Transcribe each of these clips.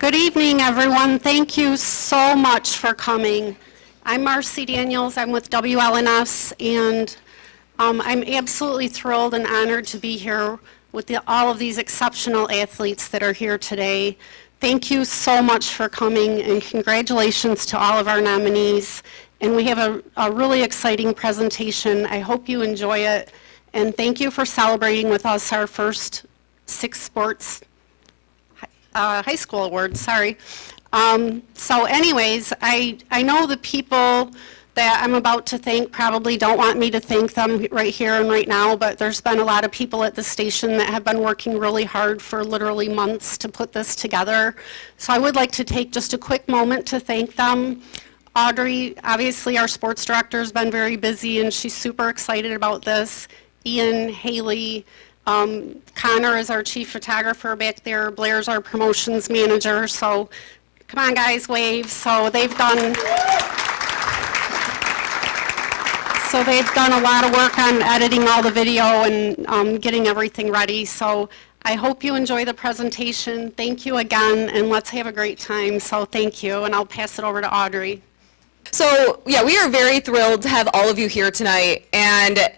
Good evening, everyone. Thank you so much for coming. I'm Marcy Daniels. I'm with WLNS, and I'm absolutely thrilled and honored to be here with all of these exceptional athletes that are here today. Thank you so much for coming, and congratulations to all of our nominees. And we have a really exciting presentation. I hope you enjoy it, and thank you for celebrating with us our first 6 sports high school awards, sorry. So anyways, I know the people that I'm about to thank probably don't want me to thank them right here and right now, but there's been a lot of people at the station that have been working really hard for literally months to put this together. So I would like to take just a quick moment to thank them. Audrey, obviously our sports director, has been very busy and she's super excited about this. Ian, Haley, Connor is our chief photographer back there. Blair's our promotions manager. So come on, guys, wave. So they've done a lot of work on editing all the video and getting everything ready. So I hope you enjoy the presentation. Thank you again, and let's have a great time. So thank you, and I'll pass it over to Audrey. So yeah, we are very thrilled to have all of you here tonight. And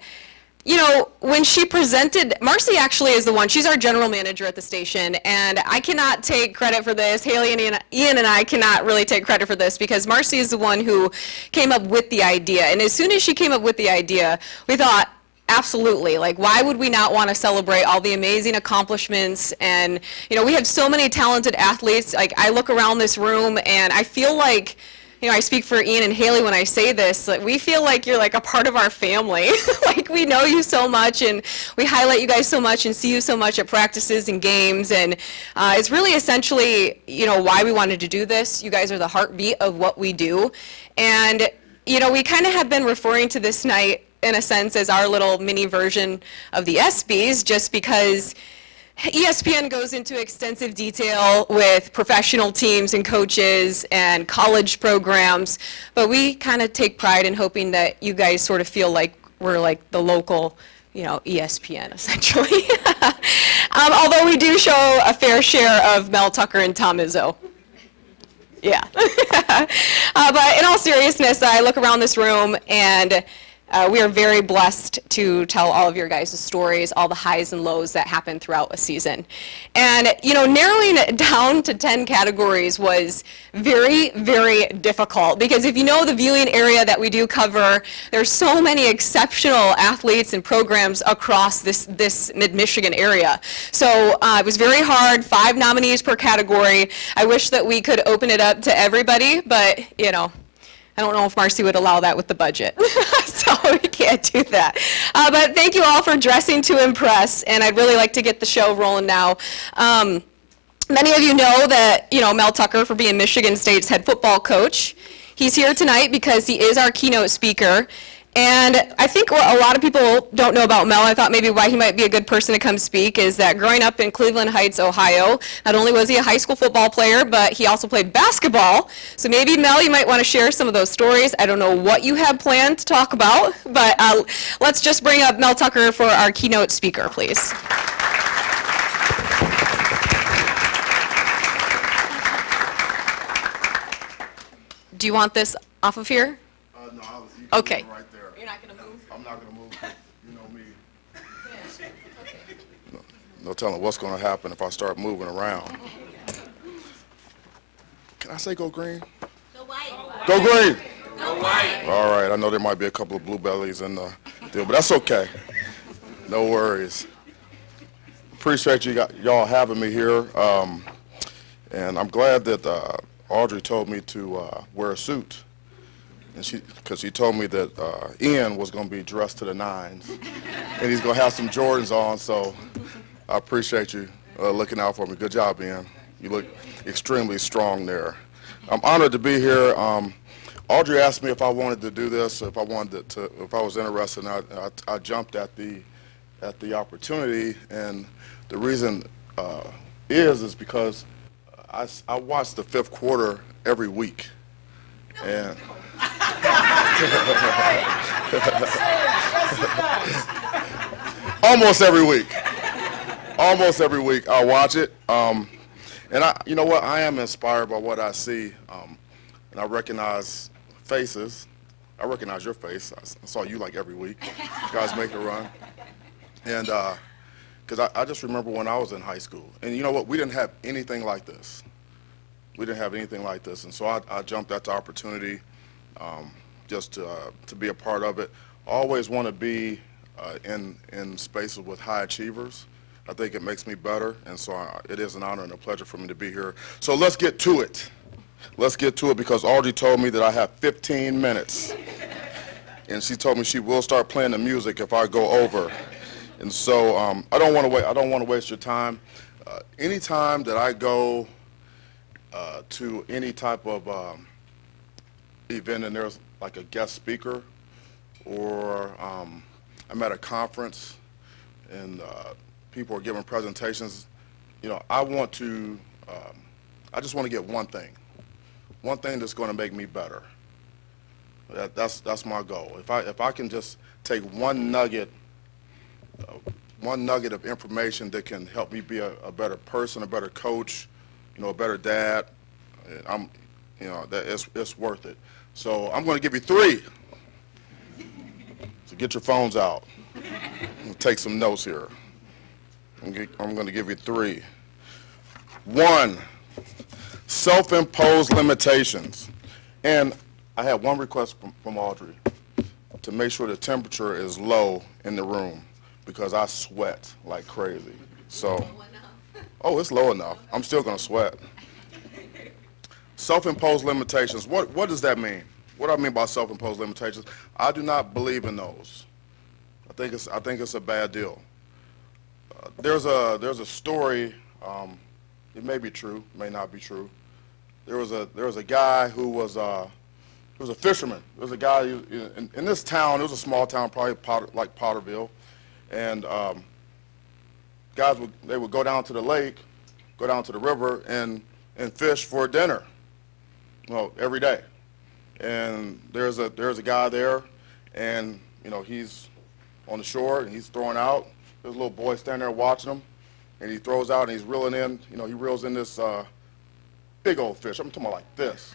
you know, when she presented, Marcy actually is the one, she's our general manager at the station, and I cannot take credit for this. Haley and Ian and I cannot really take credit for this because Marcy is the one who came up with the idea. And as soon as she came up with the idea, we thought, absolutely, like why would we not want to celebrate all the amazing accomplishments? And you know, we have so many talented athletes. Like I look around this room and I feel like, you know, I speak for Ian and Haley when I say this, like, we feel like you're like a part of our family. Like we know you so much and we highlight you guys so much and see you so much at practices and games. And it's really essentially, you know, why we wanted to do this. You guys are the heartbeat of what we do. And, you know, we kind of have been referring to this night in a sense as our little mini version of the ESPYs, just because ESPN goes into extensive detail with professional teams and coaches and college programs, but we kind of take pride in hoping that you guys sort of feel like we're like the local, you know, ESPN essentially. Although we do show a fair share of Mel Tucker and Tom Izzo. Yeah. But in all seriousness, I look around this room and we are very blessed to tell all of your guys' stories, all the highs and lows that happen throughout a season. And, you know, narrowing it down to 10 categories was very, very difficult because if you know the viewing area that we do cover, there's so many exceptional athletes and programs across this mid-Michigan area. So it was very hard, 5 nominees per category. I wish that we could open it up to everybody, but, you know, I don't know if Marcy would allow that with the budget, so we can't do that. But thank you all for dressing to impress, and I'd really like to get the show rolling now. Many of you know that, you know, Mel Tucker for being Michigan State's head football coach. He's here tonight because he is our keynote speaker. And I think what a lot of people don't know about Mel, I thought maybe why he might be a good person to come speak, is that growing up in Cleveland Heights, Ohio, not only was he a high school football player, but he also played basketball. So maybe, Mel, you might want to share some of those stories. I don't know what you have planned to talk about, but let's just bring up Mel Tucker for our keynote speaker, please. Do you want this off of here? No, okay. Right there. You're not going to move? I'm not going to move. You know me. No telling what's going to happen if I start moving around. Can I say go green? Go white. Go green. Go white. All right. I know there might be a couple of blue bellies in the deal, but that's okay. No worries. Appreciate y'all having me here, and I'm glad that Audrey told me to wear a suit. And because she told me that Ian was going to be dressed to the nines, and he's going to have some Jordans on, so I appreciate you looking out for me. Good job, Ian. You look extremely strong there. I'm honored to be here. Audrey asked me if I wanted to do this, if I was interested, and I jumped at the opportunity, and the reason is because I watch the 5th quarter every week, and almost every week I watch it, And you know what? I am inspired by what I see, and I recognize faces. I recognize your face. I saw you like every week. You guys make a run. And because I just remember when I was in high school. And you know what? We didn't have anything like this. We didn't have anything like this. And so I jumped at the opportunity just to be a part of it. I always want to be in spaces with high achievers. I think it makes me better. And so it is an honor and a pleasure for me to be here. So let's get to it. Let's get to it because Audrey told me that I have 15 minutes. And she told me she will start playing the music if I go over. And so I don't want to waste your time. Anytime that I go to any type of event and there's like a guest speaker, or I'm at a conference and people are giving presentations, you know, I just want to get one thing that's going to make me better. That's my goal. If I can just take one nugget of information that can help me be a better person, a better coach, you know, a better dad, it's worth it. So I'm going to give you 3. So get your phones out. Take some notes here. I'm going to give you 3. 1, self-imposed limitations. And I have one request from Audrey, to make sure the temperature is low in the room because I sweat like crazy. So, oh, it's low enough. I'm still going to sweat. Self-imposed limitations. What does that mean? What do I mean by self-imposed limitations? I do not believe in those. I think it's a bad deal. There's a story. It may be true, may not be true. There was a guy who was a fisherman. There was a guy in this town. It was a small town, probably like Potterville, and guys would go down to the lake, go down to the river, and fish for dinner. Well, every day. And there's a guy there, and you know he's on the shore and he's throwing out. There's a little boy standing there watching him, and he throws out and he's reeling in. You know, he reels in this big old fish. I'm talking about like this.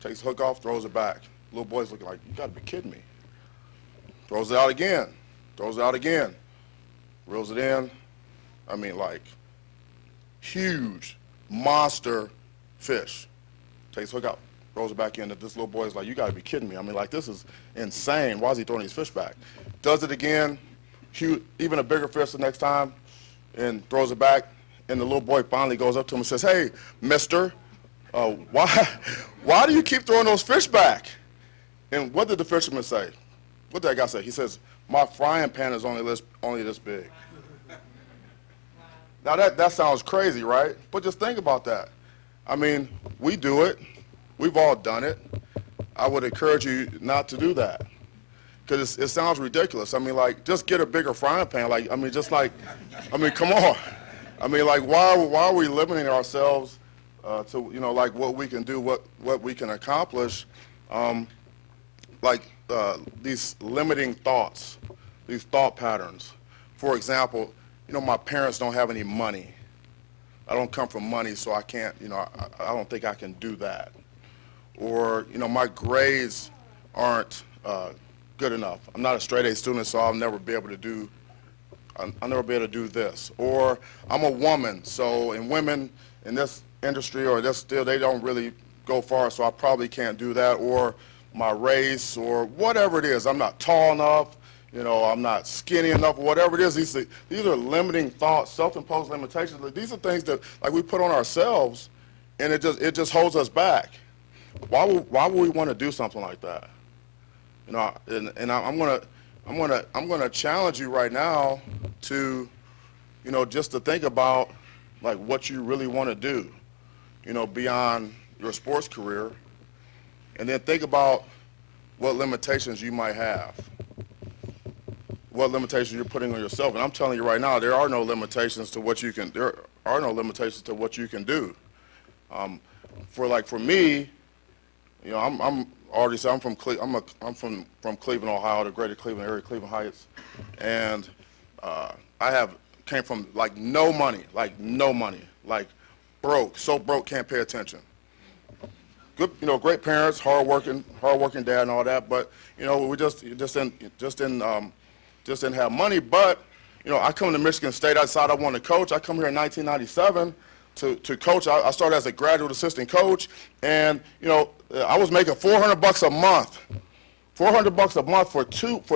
Takes the hook off, throws it back. Little boy's looking like, you got to be kidding me. Throws it out again. Throws it out again. Reels it in. I mean, like huge monster fish. Takes the hook out. Throws it back in. And this little boy's like, you got to be kidding me. I mean, like, this is insane. Why is he throwing these fish back? Does it again. Huge, even a bigger fish the next time, and throws it back. And the little boy finally goes up to him and says, hey, mister, why do you keep throwing those fish back? And what did the fisherman say? What did that guy say? He says, my frying pan is only this big. Now that sounds crazy, right? But just think about that. I mean, we do it. We've all done it. I would encourage you not to do that. Because it sounds ridiculous. I mean, like, just get a bigger frying pan. Like, I mean, just like, I mean, come on. I mean, like, why are we limiting ourselves to, you know, like what we can do, what we can accomplish? These limiting thoughts, these thought patterns. For example, you know, my parents don't have any money. I don't come from money, so I can't, you know, I don't think I can do that. Or, you know, my grades aren't good enough. I'm not a straight A student, so I'll never be able to do this. Or I'm a woman, so and women in this industry or this field, they don't really go far, so I probably can't do that. Or my race or whatever it is. I'm not tall enough, you know, I'm not skinny enough, whatever it is. These are limiting thoughts, self-imposed limitations. These are things that like we put on ourselves, and it just holds us back. Why would we want to do something like that? You know, and I'm gonna challenge you right now to, you know, just to think about like what you really want to do, you know, beyond your sports career, and then think about what limitations you might have, what limitations you're putting on yourself. And I'm telling you right now, there are no limitations to what you can. There are no limitations to what you can do. For me, you know, I'm already said I'm from from Cleveland, Ohio, the greater Cleveland area, Cleveland Heights, and I came from like no money, like broke, so broke can't pay attention. Good, great parents, hardworking dad and all that, but we just didn't have money. But I come to Michigan State. I decided I wanted to coach. I come here in 1997 to coach. I started as a graduate assistant coach, and I was making $400 a month. $400 a month for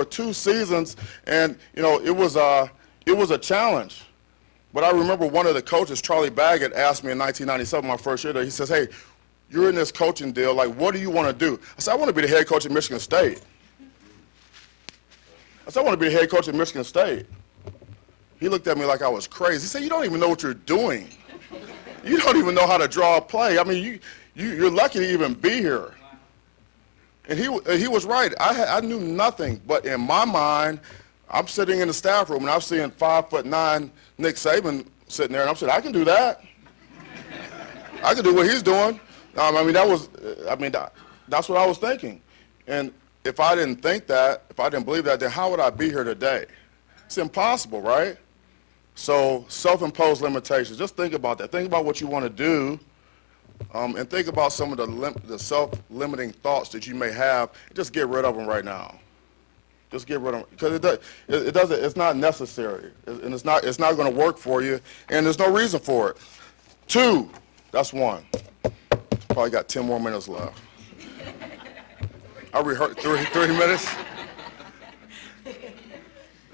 two seasons, and it was a challenge. But I remember one of the coaches, Charlie Baggett, asked me in 1997, my first year there. He says, "Hey, you're in this coaching deal. Like, what do you want to do?" I said, "I want to be the head coach at Michigan State." I said, "I want to be the head coach at Michigan State." He looked at me like I was crazy. He said, "You don't even know what you're doing. You don't even know how to draw a play. I mean, you're lucky to even be here." And he was right. I knew nothing, but in my mind, I'm sitting in the staff room and I'm seeing 5'9" Nick Saban sitting there, and I'm saying, I can do that. I can do what he's doing. That's what I was thinking. And if I didn't think that, if I didn't believe that, then how would I be here today? It's impossible, right? So self-imposed limitations. Just think about that. Think about what you want to do. And think about some of the self-limiting thoughts that you may have. Just get rid of them right now. Just get rid of them, because it's not necessary, and it's not going to work for you, and there's no reason for it. 2, that's 1. Probably got 10 more minutes left. I rehearsed 3 minutes.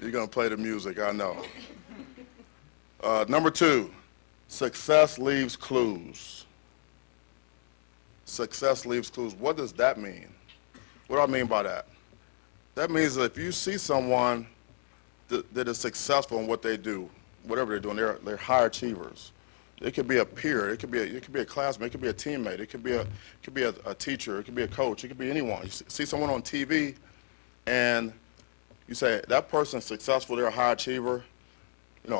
You're going to play the music, I know. Number 2, success leaves clues. Success leaves clues. What does that mean? What do I mean by that? That means that if you see someone that is successful in what they do, whatever they're doing, they're high achievers. It could be a peer, it could be a classmate, it could be a teammate, it could be a teacher, it could be a coach, it could be anyone. You see someone on TV, and you say that person's successful, they're a high achiever.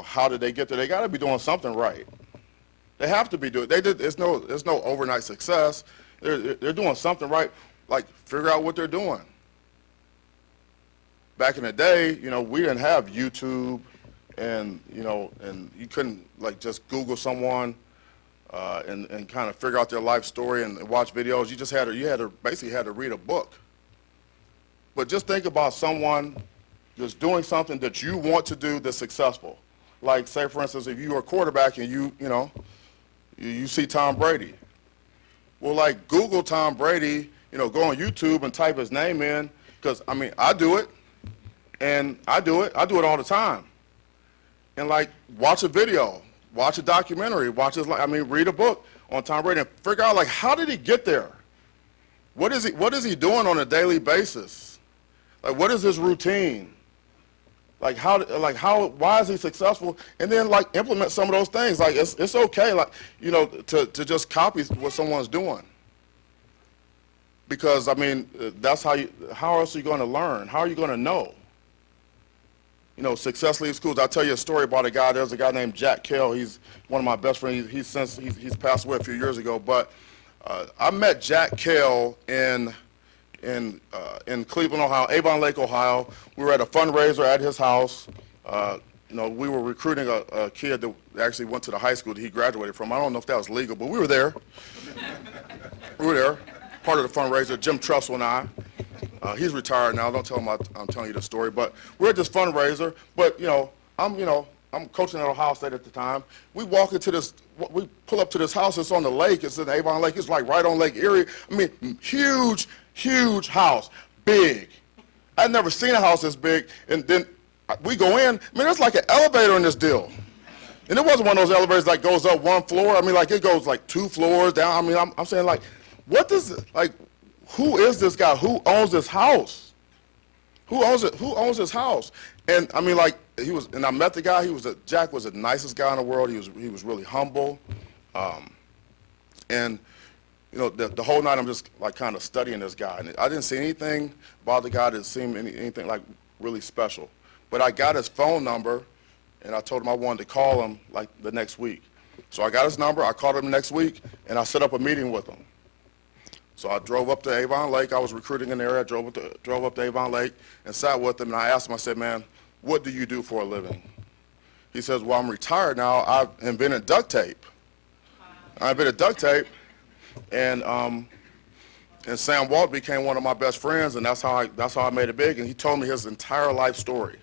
How did they get there? They got to be doing something right. They have to be doing. There's no overnight success. They're doing something right. Like, figure out what they're doing. Back in the day, we didn't have YouTube, and and you couldn't just Google someone and kind of figure out their life story and watch videos. You basically had to read a book. But just think about someone just doing something that you want to do that's successful. Like, say for instance, if you were a quarterback and you see Tom Brady. Well, like, Google Tom Brady, go on YouTube and type his name in, because I do it. And I do it all the time. And watch a video, watch a documentary, read a book on Tom Brady and figure out how did he get there? What is he doing on a daily basis? What is his routine? Why is he successful? And then implement some of those things. It's okay, to just copy what someone's doing. Because that's how else are you going to learn? How are you going to know? Success leaves schools. I'll tell you a story about a guy. There's a guy named Jack Kell. He's one of my best friends. He's passed away a few years ago. But I met Jack Kell in Cleveland, Ohio, Avon Lake, Ohio. We were at a fundraiser at his house. We were recruiting a kid that actually went to the high school that he graduated from. I don't know if that was legal, but we were there. Part of the fundraiser, Jim Trussell and I. He's retired now. Don't tell him I'm telling you the story. But we're at this fundraiser. But I'm coaching at Ohio State at the time. We pull up to this house. It's on the lake. It's in Avon Lake. It's right on Lake Erie. Huge house, big. I'd never seen a house this big. And then we go in. There's like an elevator in this deal. And it wasn't one of those elevators that goes up 1 floor. It goes 2 floors down. I'm saying what does it, who is this guy? Who owns this house? Who owns it? Who owns this house? And I met the guy. Jack was the nicest guy in the world. He was really humble. And the whole night I'm just kind of studying this guy. And I didn't see anything about the guy that seemed anything really special. But I got his phone number, and I told him I wanted to call him the next week. So I got his number. I called him the next week, and I set up a meeting with him. So I drove up to Avon Lake. I was recruiting in the area. I drove up to Avon Lake and sat with him. And I asked him, I said, "Man, what do you do for a living?" He says, "Well, I'm retired now. I've invented duct tape." I had a bit of duct tape, and Sam Walt became one of my best friends, and that's how I made it big. And he told me his entire life story.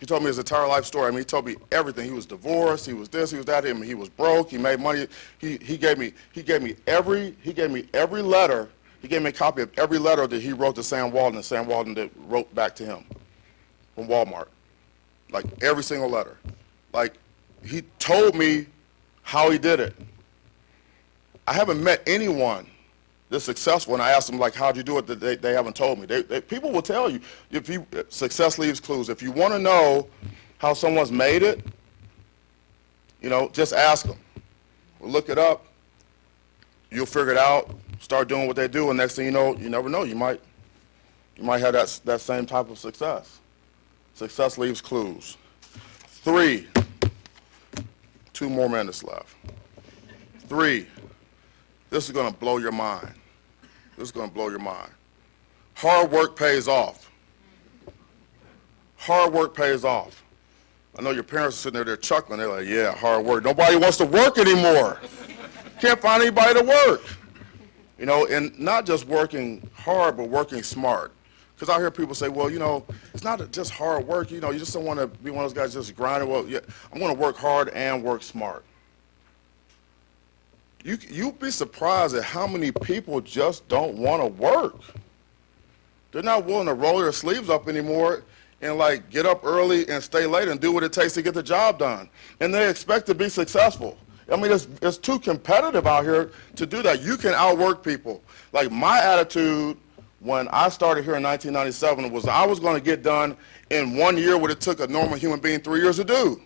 He told me his entire life story. I mean, he told me everything. He was divorced. He was this. He was that. He was broke. He made money. He gave me every letter. He gave me a copy of every letter that he wrote to Sam Walton, and Sam Walton that wrote back to him from Walmart. Like every single letter. Like he told me how he did it. I haven't met anyone that's successful, and I asked them, like, how'd you do it? That they haven't told me. People will tell you. Success leaves clues. If you want to know how someone's made it, just ask them. Look it up. You'll figure it out. Start doing what they do, and next thing you know, you never know. You might have that same type of success. Success leaves clues. 3. 2 more minutes left. 3. This is going to blow your mind. This is going to blow your mind. Hard work pays off. Hard work pays off. I know your parents are sitting there, they're chuckling. They're like, yeah, hard work. Nobody wants to work anymore. Can't find anybody to work. And not just working hard, but working smart. Because I hear people say, well, it's not just hard work. You just don't want to be one of those guys just grinding. Well, yeah, I'm going to work hard and work smart. You'd be surprised at how many people just don't want to work. They're not willing to roll their sleeves up anymore and get up early and stay late and do what it takes to get the job done. And they expect to be successful. I mean, it's too competitive out here to do that. You can outwork people. Like my attitude when I started here in 1997 was I was going to get done in 1 year what it took a normal human being 3 years to do.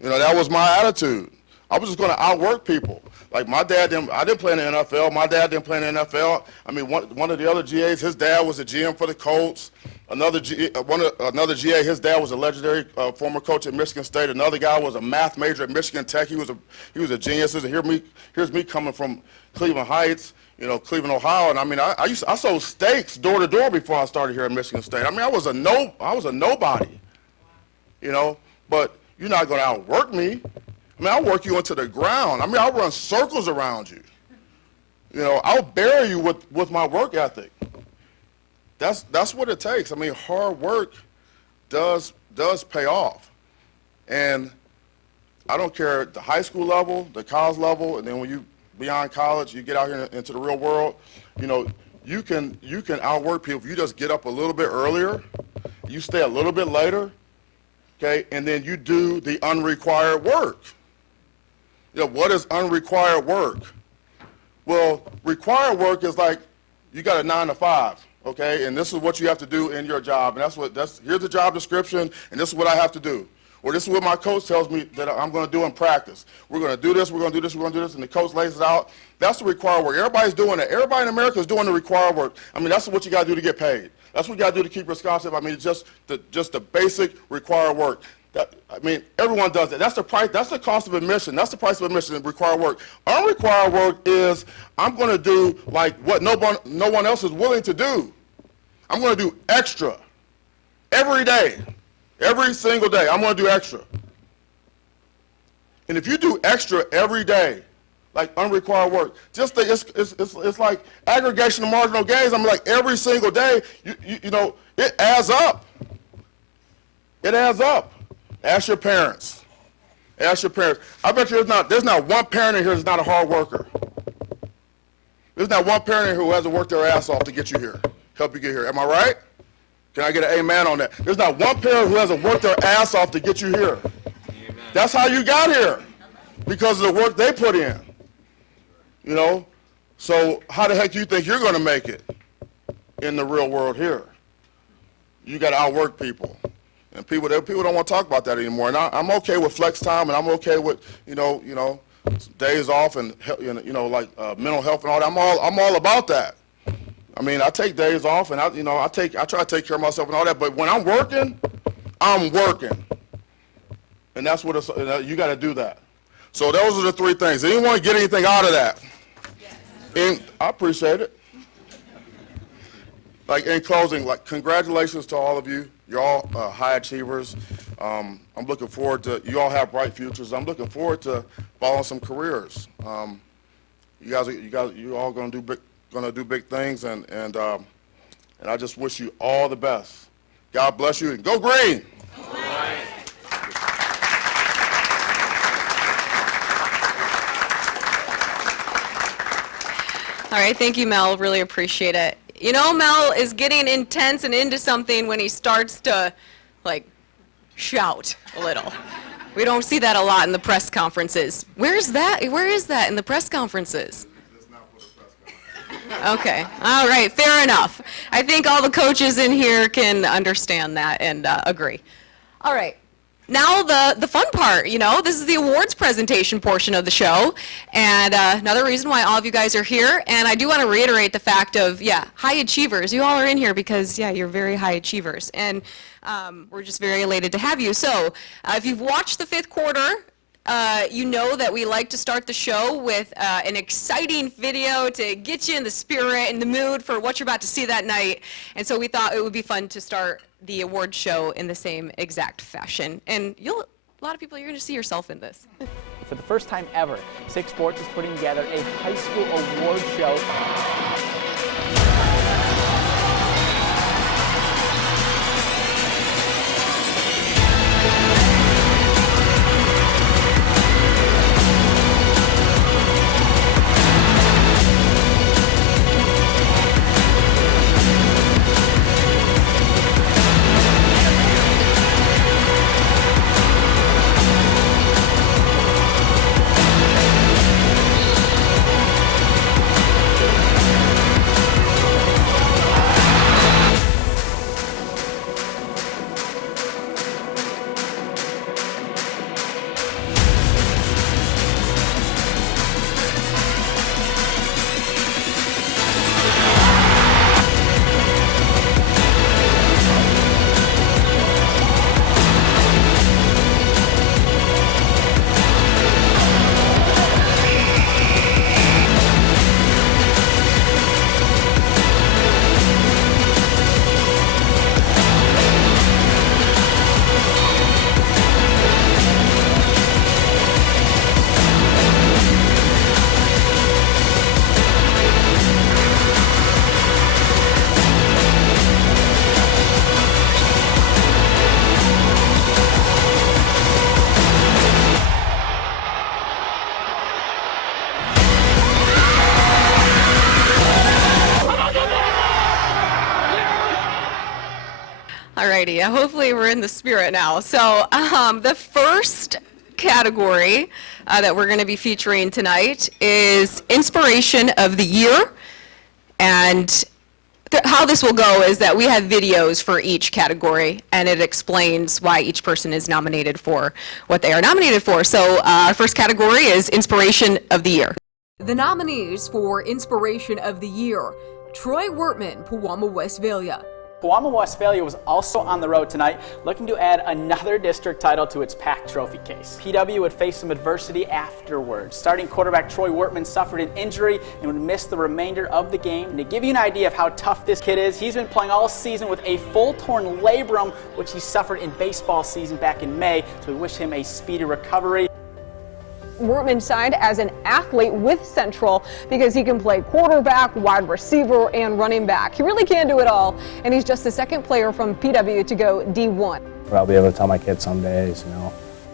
That was my attitude. I was just going to outwork people. Like my dad I didn't play in the NFL. My dad didn't play in the NFL. I mean, one of the other GAs, his dad was a GM for the Colts. Another GA, his dad was a legendary former coach at Michigan State. Another guy was a math major at Michigan Tech. He was a genius. And here's me coming from Cleveland Heights, Cleveland, Ohio. And I mean, I sold steaks door to door before I started here at Michigan State. I mean, I was a nobody, But you're not going to outwork me. I mean, I'll work you into the ground. I mean, I'll run circles around you. I'll bury you with my work ethic. That's what it takes. I mean, hard work does pay off. And I don't care at the high school level, the college level, and then when you beyond college, you get out here into the real world, you can outwork people if you just get up a little bit earlier, you stay a little bit later, okay, and then you do the unrequired work. What is unrequired work? Well, required work is like you got a 9 to 5, okay, and this is what you have to do in your job, and here's the job description, and this is what I have to do. Or this is what my coach tells me that I'm going to do in practice. We're going to do this, we're going to do this, we're going to do this, and the coach lays it out. That's the required work. Everybody's doing it. Everybody in America is doing the required work. I mean, that's what you got to do to get paid. That's what you got to do to keep your scholarship. I mean, just the basic required work. Everyone does it. That's the price. That's the cost of admission. That's the price of admission, required work. Unrequired work is I'm going to do like what no one else is willing to do. I'm going to do extra every day. Every single day, I'm going to do extra. And if you do extra every day, like unrequired work, just think it's like aggregation of marginal gains. I mean, like every single day, it adds up. It adds up. Ask your parents. Ask your parents. I bet you there's not one parent in here that's not a hard worker. There's not one parent in here who hasn't worked their ass off to get you here, help you get here. Am I right? Can I get an amen on that? There's not one parent who hasn't worked their ass off to get you here. Amen. That's how you got here, because of the work they put in. So how the heck do you think you're going to make it in the real world here? You got to outwork people, and people don't want to talk about that anymore. And I'm okay with flex time, and I'm okay with days off and mental health and all that. I'm all about that. I mean, I take days off, and I try to take care of myself and all that. But when I'm working, and that's what you got to do that. So those are the 3 things. Anyone get anything out of that? Yes. And I appreciate it. Like in closing, congratulations to all of you. You're all high achievers. I'm looking forward to, you all have bright futures. I'm looking forward to following some careers. You all gonna do big things, and I just wish you all the best. God bless you, and go green. All right, thank you, Mel. Really appreciate it. You know, Mel is getting intense and into something when he starts to, like, shout a little. We don't see that a lot in the press conferences. Where is that in the press conferences? Okay, all right, fair enough. I think all the coaches in here can understand that and agree. All right. Now the fun part, you know, this is the awards presentation portion of the show, and another reason why all of you guys are here, and I do want to reiterate the fact of, yeah, high achievers. You all are in here because, yeah, you're very high achievers, and we're just very elated to have you. So if you've watched the fifth quarter, you know that we like to start the show with an exciting video to get you in the spirit and the mood for what you're about to see that night, and so we thought it would be fun to start the award show in the same exact fashion. And a lot of people, you're going to see yourself in this. For the first time ever, Six Sports is putting together a high school award show. Alrighty, hopefully we're in the spirit now. So the first category that we're going to be featuring tonight is Inspiration of the Year. And how this will go is that we have videos for each category, and it explains why each person is nominated for what they are nominated for. So our first category is Inspiration of the Year. The nominees for Inspiration of the Year: Troy Wortman, Pewamo, Westphalia; Pewamo, Westphalia was also on the road tonight, looking to add another district title to its packed trophy case. PW would face some adversity afterwards. Starting quarterback Troy Wortman suffered an injury and would miss the remainder of the game. And to give you an idea of how tough this kid is, he's been playing all season with a full torn labrum, which he suffered in baseball season back in May, so we wish him a speedy recovery. Wortman signed as an athlete with Central because he can play quarterback, wide receiver, and running back. He really can do it all, and he's just the second player from PW to go D1. I'll be able to tell my kids some days, you know,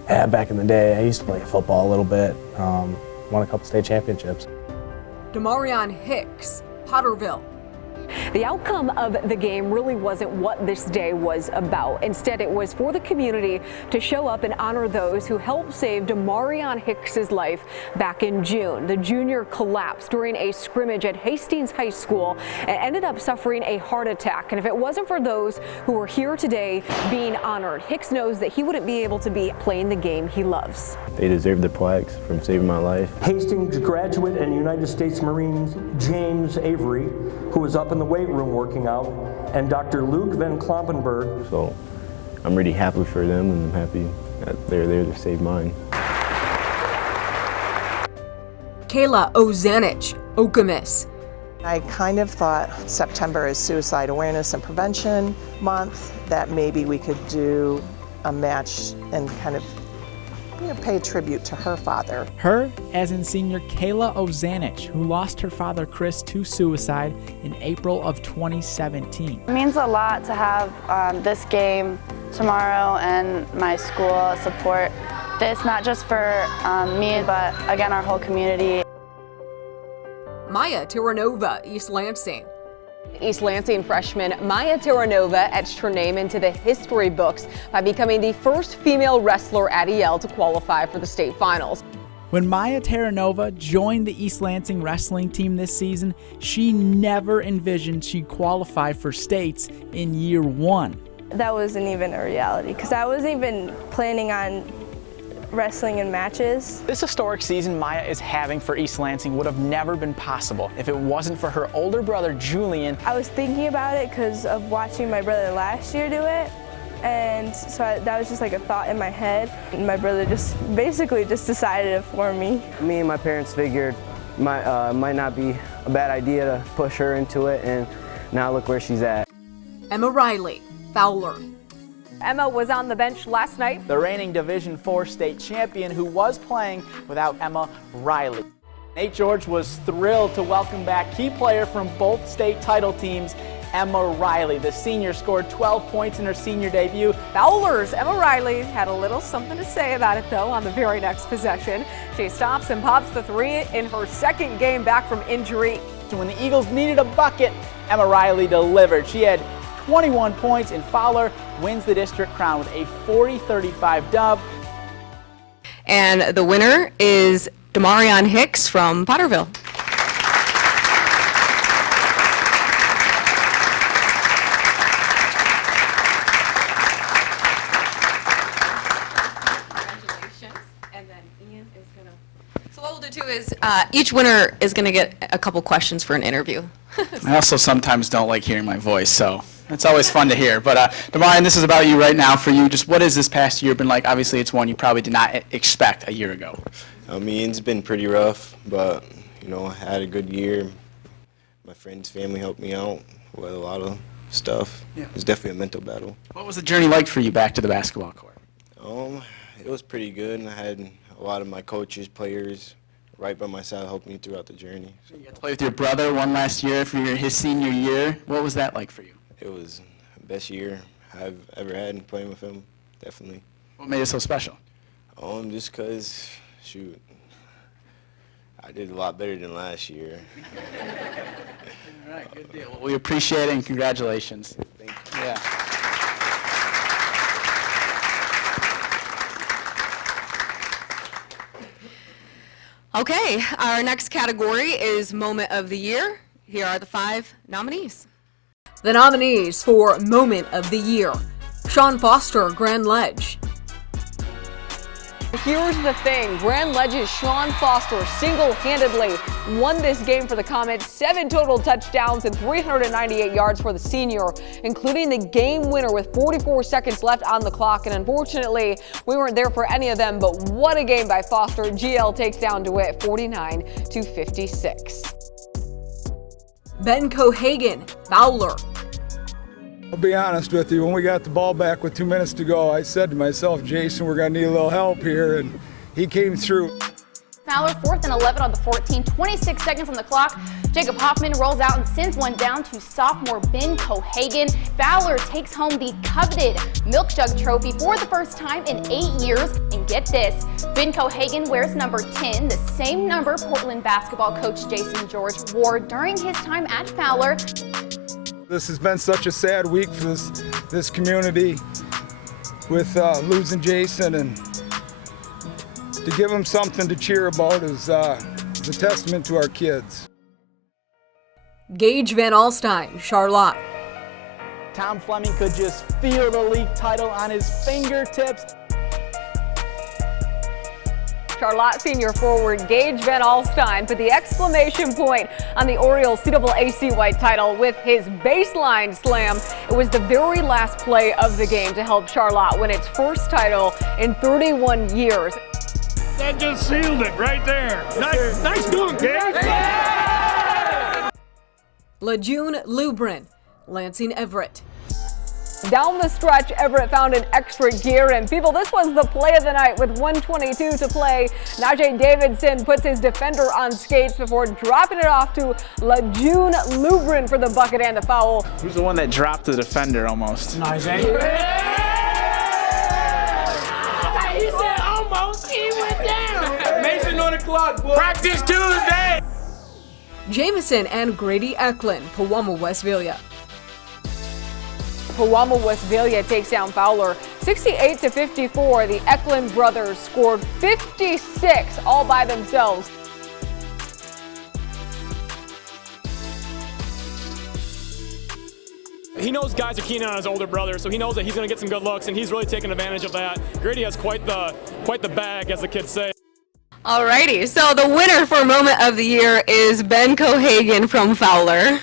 yeah, back in the day, I used to play football a little bit, won a couple state championships. Demarion Hicks, Potterville; The outcome of the game really wasn't what this day was about. Instead, it was for the community to show up and honor those who helped save Demarion Hicks's life back in June. The junior collapsed during a scrimmage at Hastings High School and ended up suffering a heart attack. And if it wasn't for those who were here today being honored, Hicks knows that he wouldn't be able to be playing the game he loves. They deserve the plaques from saving my life. Hastings graduate and United States Marine James Avery, who was up in the weight room working out, and Dr. Luke Van Klompenberg. So I'm really happy for them, and I'm happy that they're there to save mine. Kayla Ozanich, Okemos; I kind of thought September is Suicide Awareness and Prevention Month, that maybe we could do a match and kind of pay a tribute to her father. Her, as in senior Kayla Ozanich, who lost her father Chris to suicide in April of 2017. It means a lot to have this game tomorrow and my school support this, not just for me, but again, our whole community. Maya Terranova, East Lansing. East Lansing freshman Maya Terranova etched her name into the history books by becoming the first female wrestler at EL to qualify for the state finals. When Maya Terranova joined the East Lansing wrestling team this season, she never envisioned she'd qualify for states in year one. That wasn't even a reality because I wasn't even planning on wrestling in matches. This historic season Maya is having for East Lansing would have never been possible if it wasn't for her older brother Julian. I was thinking about it because of watching my brother last year do it, and so that was just like a thought in my head. And my brother just basically just decided it for me. Me and my parents figured might not be a bad idea to push her into it, and now look where she's at. Emma Riley, Fowler. Emma was on the bench last night. The reigning Division IV state champion who was playing without Emma Riley. Nate George was thrilled to welcome back key player from both state title teams, Emma Riley. The senior scored 12 points in her senior debut. Fowler's Emma Riley had a little something to say about it, though, on the very next possession. She stops and pops the three in her second game back from injury. When the Eagles needed a bucket, Emma Riley delivered. She had 21 points, and Fowler wins the district crown with a 40-35 dub. And the winner is Damarion Hicks from Potterville. So what we'll do too is each winner is going to get a couple questions for an interview. I also sometimes don't like hearing my voice, so it's always fun to hear. But Damarion, this is about you right now. For you, just what has this past year been like? Obviously, it's one you probably did not expect a year ago. I mean, it's been pretty rough, but, you know, I had a good year. My friends, family helped me out with a lot of stuff. Yeah. It was definitely a mental battle. What was the journey like for you back to the basketball court? It was pretty good. I had a lot of my coaches, players, right by my side helped me throughout the journey. So you got to play with your brother one last year for his senior year. What was that like for you? It was the best year I've ever had playing with him, definitely. What made it so special? Just because, shoot, I did a lot better than last year. All right, good deal. Well, we appreciate it and congratulations. Thank you. Yeah. Okay, our next category is Moment of the Year. Here are the 5 nominees. The nominees for Moment of the Year: Sean Foster, Grand Ledge. Here's the thing, Grand Ledge's Sean Foster single-handedly won this game for the Comets. 7 total touchdowns and 398 yards for the senior, including the game winner with 44 seconds left on the clock. And unfortunately, we weren't there for any of them, but what a game by Foster. GL takes down DeWitt 49-56. Ben Cohagen, Fowler. I'll be honest with you, when we got the ball back with 2 minutes to go, I said to myself, Jason, we're going to need a little help here, and he came through. Fowler, 4th and 11 on the 14, 26 seconds on the clock. Jacob Hoffman rolls out and sends one down to sophomore Ben Cohagen. Fowler takes home the coveted Milk Jug Trophy for the first time in 8 years. And get this, Ben Cohagen wears number 10, the same number Portland basketball coach Jason George wore during his time at Fowler. This has been such a sad week for this community with losing Jason, and to give them something to cheer about is a testament to our kids. Gage Van Alstyne, Charlotte. Tom Fleming could just feel the league title on his fingertips. Charlotte senior forward Gage Van Alstyne put the exclamation point on the Orioles CAAC White title with his baseline slam. It was the very last play of the game to help Charlotte win its first title in 31 years. That just sealed it right there. Nice doing, Gage. Lejeune Lubrin, Lansing Everett. Down the stretch, Everett found an extra gear, and people, this was the play of the night with 1:22 to play. Najee Davidson puts his defender on skates before dropping it off to Lejeune Lubrin for the bucket and the foul. Who's the one that dropped the defender almost? Najee. He said almost. He went down. Mason on the clock, boy. Practice Tuesday. Jamison and Grady Eklund, Pewamo, Westphalia. Pewamo Westphalia takes down Fowler 68-54. The Eklund brothers scored 56 all by themselves. He knows guys are keen on his older brother, so he knows that he's going to get some good looks, and he's really taking advantage of that. Grady has quite the bag, as the kids say. Alrighty, so the winner for Moment of the Year is Ben Cohagen from Fowler.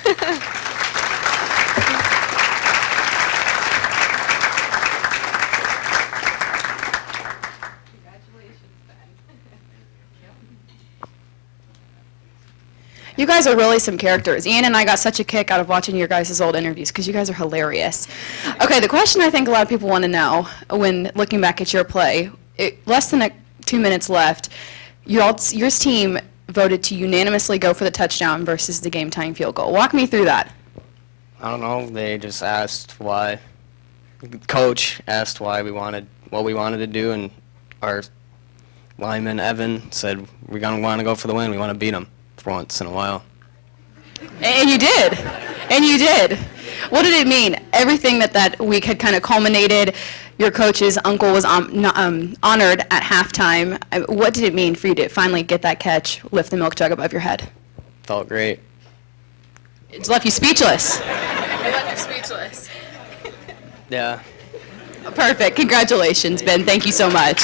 You guys are really some characters. Ian and I got such a kick out of watching your guys' old interviews because you guys are hilarious. Okay, the question I think a lot of people want to know when looking back at your play, less than 2 minutes left, your team voted to unanimously go for the touchdown versus the game-tying field goal. Walk me through that. I don't know. They just asked why. Coach asked why what we wanted to do, and our lineman Evan said we're gonna want to go for the win. We want to beat them for once in a while. And you did. And you did. What did it mean? Everything that week had kind of culminated. Your coach's uncle was honored at halftime. What did it mean for you to finally get that catch, lift the milk jug above your head? Felt great. It left you speechless. It left you speechless. Yeah. Perfect. Congratulations, Ben. Thank you so much.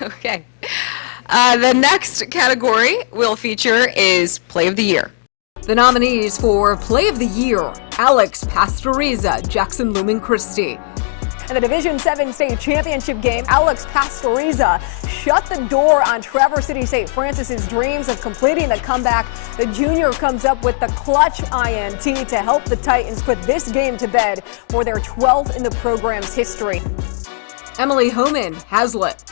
Okay. The next category we'll feature is Play of the Year. The nominees for Play of the Year: Alex Pastoriza, Jackson Lumen Christi. In the Division 7 state championship game, Alex Pastoriza shut the door on Traverse City St. Francis's dreams of completing the comeback. The junior comes up with the clutch INT to help the Titans put this game to bed for their 12th in the program's history. Emily Homan, Hazlitt.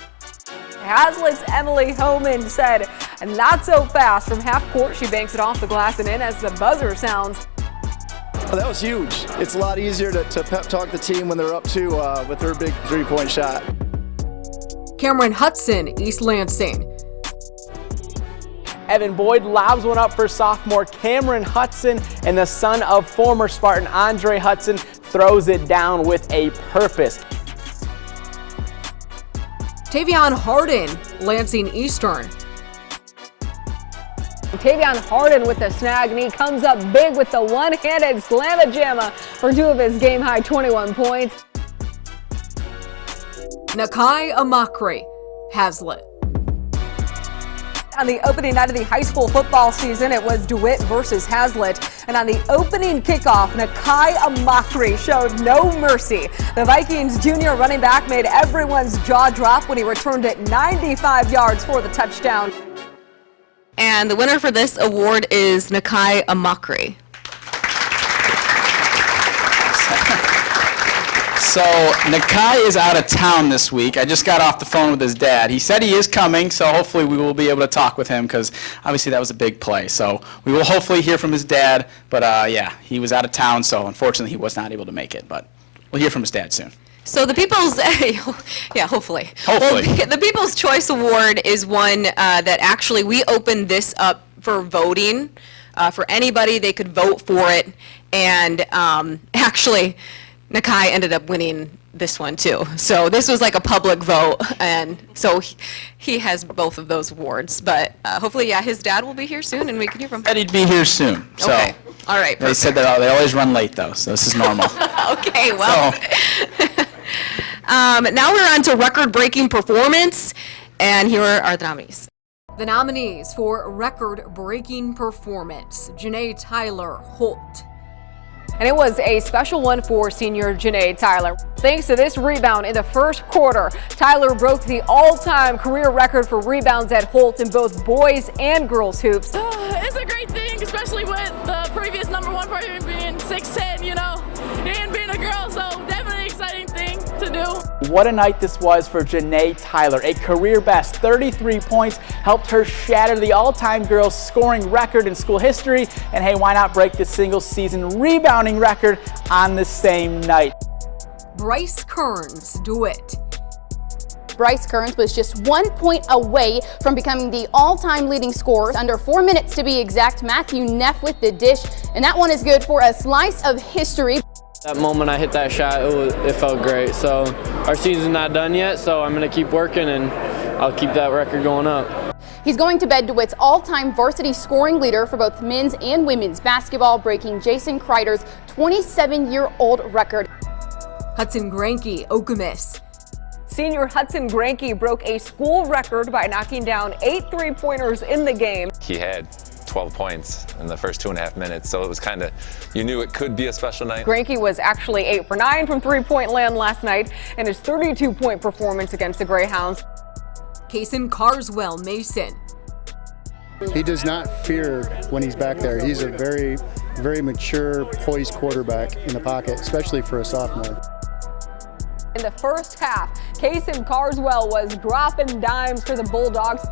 Hazlitt's Emily Homan said, "Not so fast." From half court, she banks it off the glass and in as the buzzer sounds. Well, that was huge. It's a lot easier to pep talk the team when they're up 2 with her big three-point shot. Cameron Hudson, East Lansing. Evan Boyd lobs one up for sophomore Cameron Hudson, and the son of former Spartan Andre Hudson throws it down with a purpose. Tavion Harden, Lansing Eastern. Tavion Harden with the snag, and he comes up big with the one-handed slam-a-jamma for 2 of his game-high 21 points. Nakai Amakri, Hazlitt. On the opening night of the high school football season, it was DeWitt versus Hazlitt. And on the opening kickoff, Nakai Amakri showed no mercy. The Vikings junior running back made everyone's jaw drop when he returned it 95 yards for the touchdown. And the winner for this award is Nakai Amakri. So Nakai is out of town this week. I just got off the phone with his dad. He said he is coming, so hopefully we will be able to talk with him because obviously that was a big play. So we will hopefully hear from his dad. But yeah, he was out of town, so unfortunately he was not able to make it. But we'll hear from his dad soon. So the People's, yeah, hopefully. Hopefully. Well, the People's Choice Award is one that actually we opened this up for voting. For anybody, they could vote for it. And actually, Nakai ended up winning this one too. So this was like a public vote, and so he has both of those awards. But hopefully, yeah, his dad will be here soon, and we can hear from him. Said he'd be here soon. So okay. All right. They said that they always run late though, so this is normal. Okay. Well. So. Now we're on to record-breaking performance, and here are the nominees. The nominees for record-breaking performance: Janae Tyler Holt. And it was a special one for senior Janae Tyler. Thanks to this rebound in the first quarter, Tyler broke the all-time career record for rebounds at Holt in both boys and girls hoops. It's a great thing, especially with the previous #1 player being 6'10", you know, and being a girl, so definitely an exciting thing to do. What a night this was for Janae Tyler. A career best 33 points helped her shatter the all-time girls scoring record in school history. And hey, why not break the single season rebounding record on the same night? Bryce Kearns do it. Bryce Kearns was just 1 point away from becoming the all-time leading scorer. Under 4 minutes to be exact, Matthew Neff with the dish, and that one is good for a slice of history. That moment I hit that shot, it felt great. So our season's not done yet, so I'm going to keep working and I'll keep that record going up. He's going to bed DeWitt's all-time varsity scoring leader for both men's and women's basketball, breaking Jason Kreider's 27-year-old record. Hudson Granke, Okemos. Senior Hudson Granke broke a school record by knocking down 8 3-pointers in the game. He had 12 points in the first 2.5 minutes, so it was kind of, you knew it could be a special night. Granke was actually 8 for 9 from three-point land last night in his 32-point performance against the Greyhounds. Kason Carswell Mason. He does not fear when he's back there. He's a very, very mature, poised quarterback in the pocket, especially for a sophomore. In the first half, Kason Carswell was dropping dimes for the Bulldogs.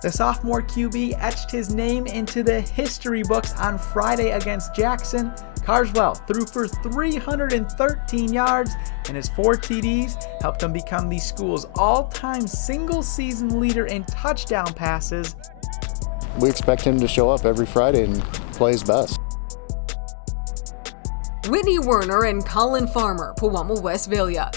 The sophomore QB etched his name into the history books on Friday against Jackson. Carswell threw for 313 yards, and his 4 TDs helped him become the school's all-time single-season leader in touchdown passes. We expect him to show up every Friday and play his best. Whitney Werner and Colin Farmer, Pewamo, Westphalia.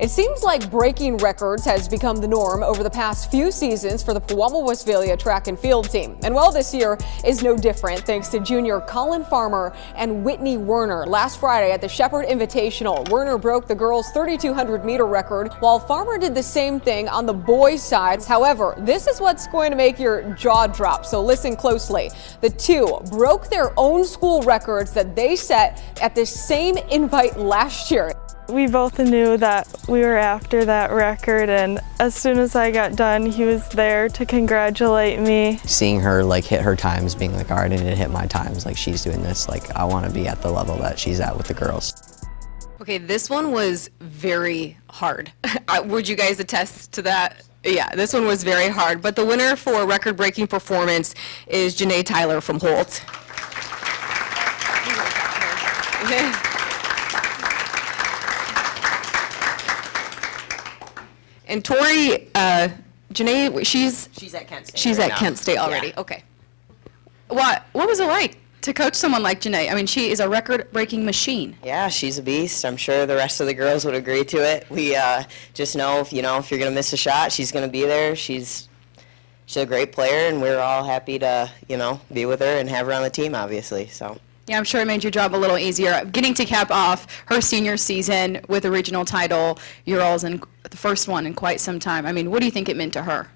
It seems like breaking records has become the norm over the past few seasons for the Pewamo Westphalia track and field team. And well, this year is no different thanks to junior Colin Farmer and Whitney Werner. Last Friday at the Shepherd Invitational, Werner broke the girls' 3,200-meter record, while Farmer did the same thing on the boys' side. However, this is what's going to make your jaw drop, so listen closely. The two broke their own school records that they set at the same invite last year. We both knew that we were after that record, and as soon as I got done, he was there to congratulate me. Seeing her like hit her times, being like, all right, I need to hit my times, like she's doing this, like I want to be at the level that she's at with the girls. Okay, this one was very hard. Would you guys attest to that? Yeah, this one was very hard, but the winner for record-breaking performance is Janae Tyler from Holt. And Tori, Janae, she's at Kent State. She's right at now. Kent State already. Yeah. Okay. What was it like to coach someone like Janae? I mean, she is a record-breaking machine. Yeah, she's a beast. I'm sure the rest of the girls would agree to it. We just know if you're gonna miss a shot, she's gonna be there. She's a great player, and we're all happy to be with her and have her on the team, obviously. So. Yeah, I'm sure it made your job a little easier. Getting to cap off her senior season with a regional title, you're all in the first one in quite some time. I mean, what do you think it meant to her?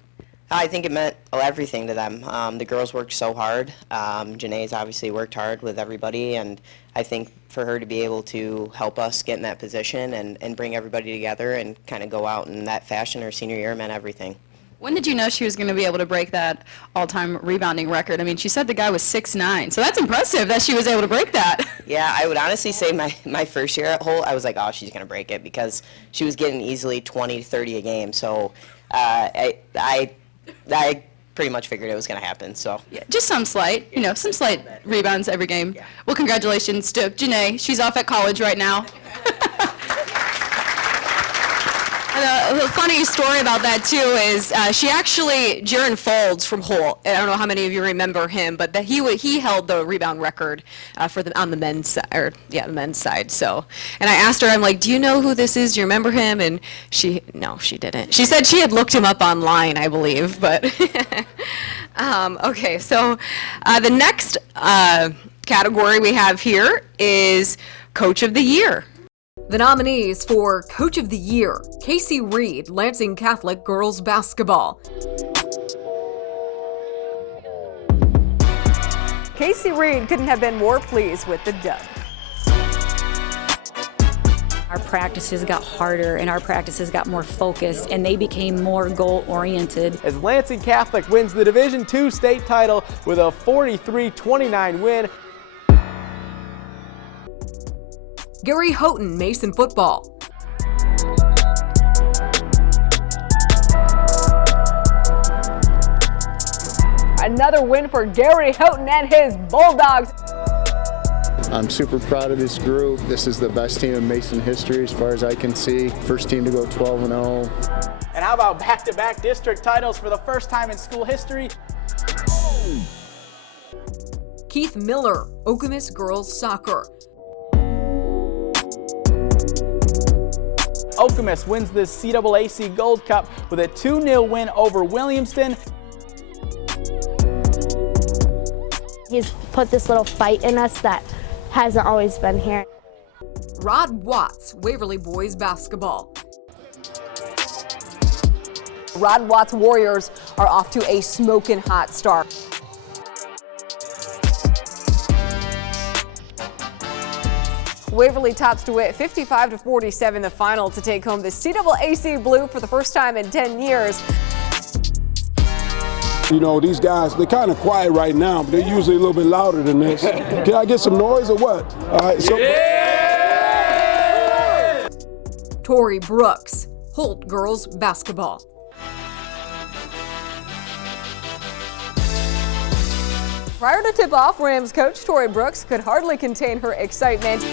I think it meant everything to them. The girls worked so hard. Janae's obviously worked hard with everybody, and I think for her to be able to help us get in that position and bring everybody together and kind of go out in that fashion her senior year meant everything. When did you know she was going to be able to break that all-time rebounding record? I mean, she said the guy was 6'9", so that's impressive that she was able to break that. Yeah, I would honestly say my first year at Holt, I was like, oh, she's going to break it because she was getting easily 20 to 30 a game. So I pretty much figured it was going to happen. So yeah, just some slight rebounds every game. Yeah. Well, congratulations to Janae. She's off at college right now. A funny story about that too is she actually, Jaron Folds from Holt, I don't know how many of you remember him, but he held the rebound record on the men's side, the men's side. So, and I asked her, I'm like, do you know who this is? Do you remember him? And no, she didn't. She said she had looked him up online, I believe, but okay. So the next category we have here is Coach of the Year. The nominees for Coach of the Year: Casey Reed, Lansing Catholic Girls Basketball; Casey Reed couldn't have been more pleased with the dub. Our practices got harder and our practices got more focused and they became more goal-oriented. As Lansing Catholic wins the Division II state title with a 43-29 win. Gary Houghton, Mason football. Another win for Gary Houghton and his Bulldogs. I'm super proud of this group. This is the best team in Mason history as far as I can see. First team to go 12-0. And how about back-to-back district titles for the first time in school history? Keith Miller, Okemos girls soccer. Okemos wins the CAAC Gold Cup with a 2-0 win over Williamston. He's put this little fight in us that hasn't always been here. Rod Watts, Waverly boys basketball. Rod Watts Warriors are off to a smoking hot start. Waverly tops DeWitt 55-47 the final to take home the CAAC Blue for the first time in 10 years. You know, these guys, they're kind of quiet right now, but they're usually a little bit louder than this. Can I get some noise or what? All right, so. Yeah! Tori Brooks, Holt girls basketball. Prior to tip-off, Rams coach Tori Brooks could hardly contain her excitement.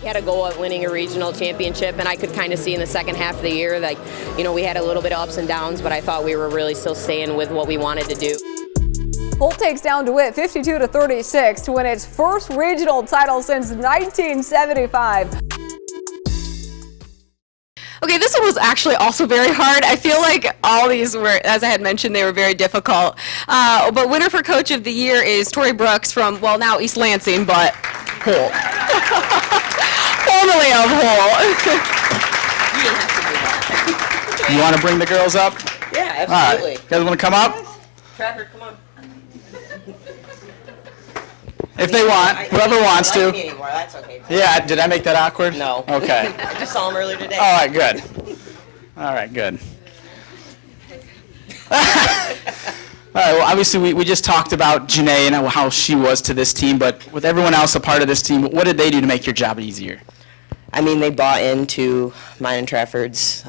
We had a goal at winning a regional championship, and I could kind of see in the second half of the year that, you know, we had a little bit of ups and downs, but I thought we were really still staying with what we wanted to do. Holt takes down DeWitt 52-36 to win its first regional title since 1975. Okay, this one was actually also very hard. I feel like all these were, as I had mentioned, they were very difficult. But winner for Coach of the Year is Tori Brooks from, well, now East Lansing, but Holt. Formerly of Holt. You didn't have to do that. You want to bring the girls up? Yeah, All absolutely. right. You guys want to come up? Trevor, come on. If they want, whoever wants to. Like me anymore. That's okay. Yeah, did I make that awkward? No. Okay. I just saw him earlier today. All right, good. All right, good. All right, well, obviously we just talked about Janae and how she was to this team, but with everyone else a part of this team, what did they do to make your job easier? I mean, they bought into mine and Trafford's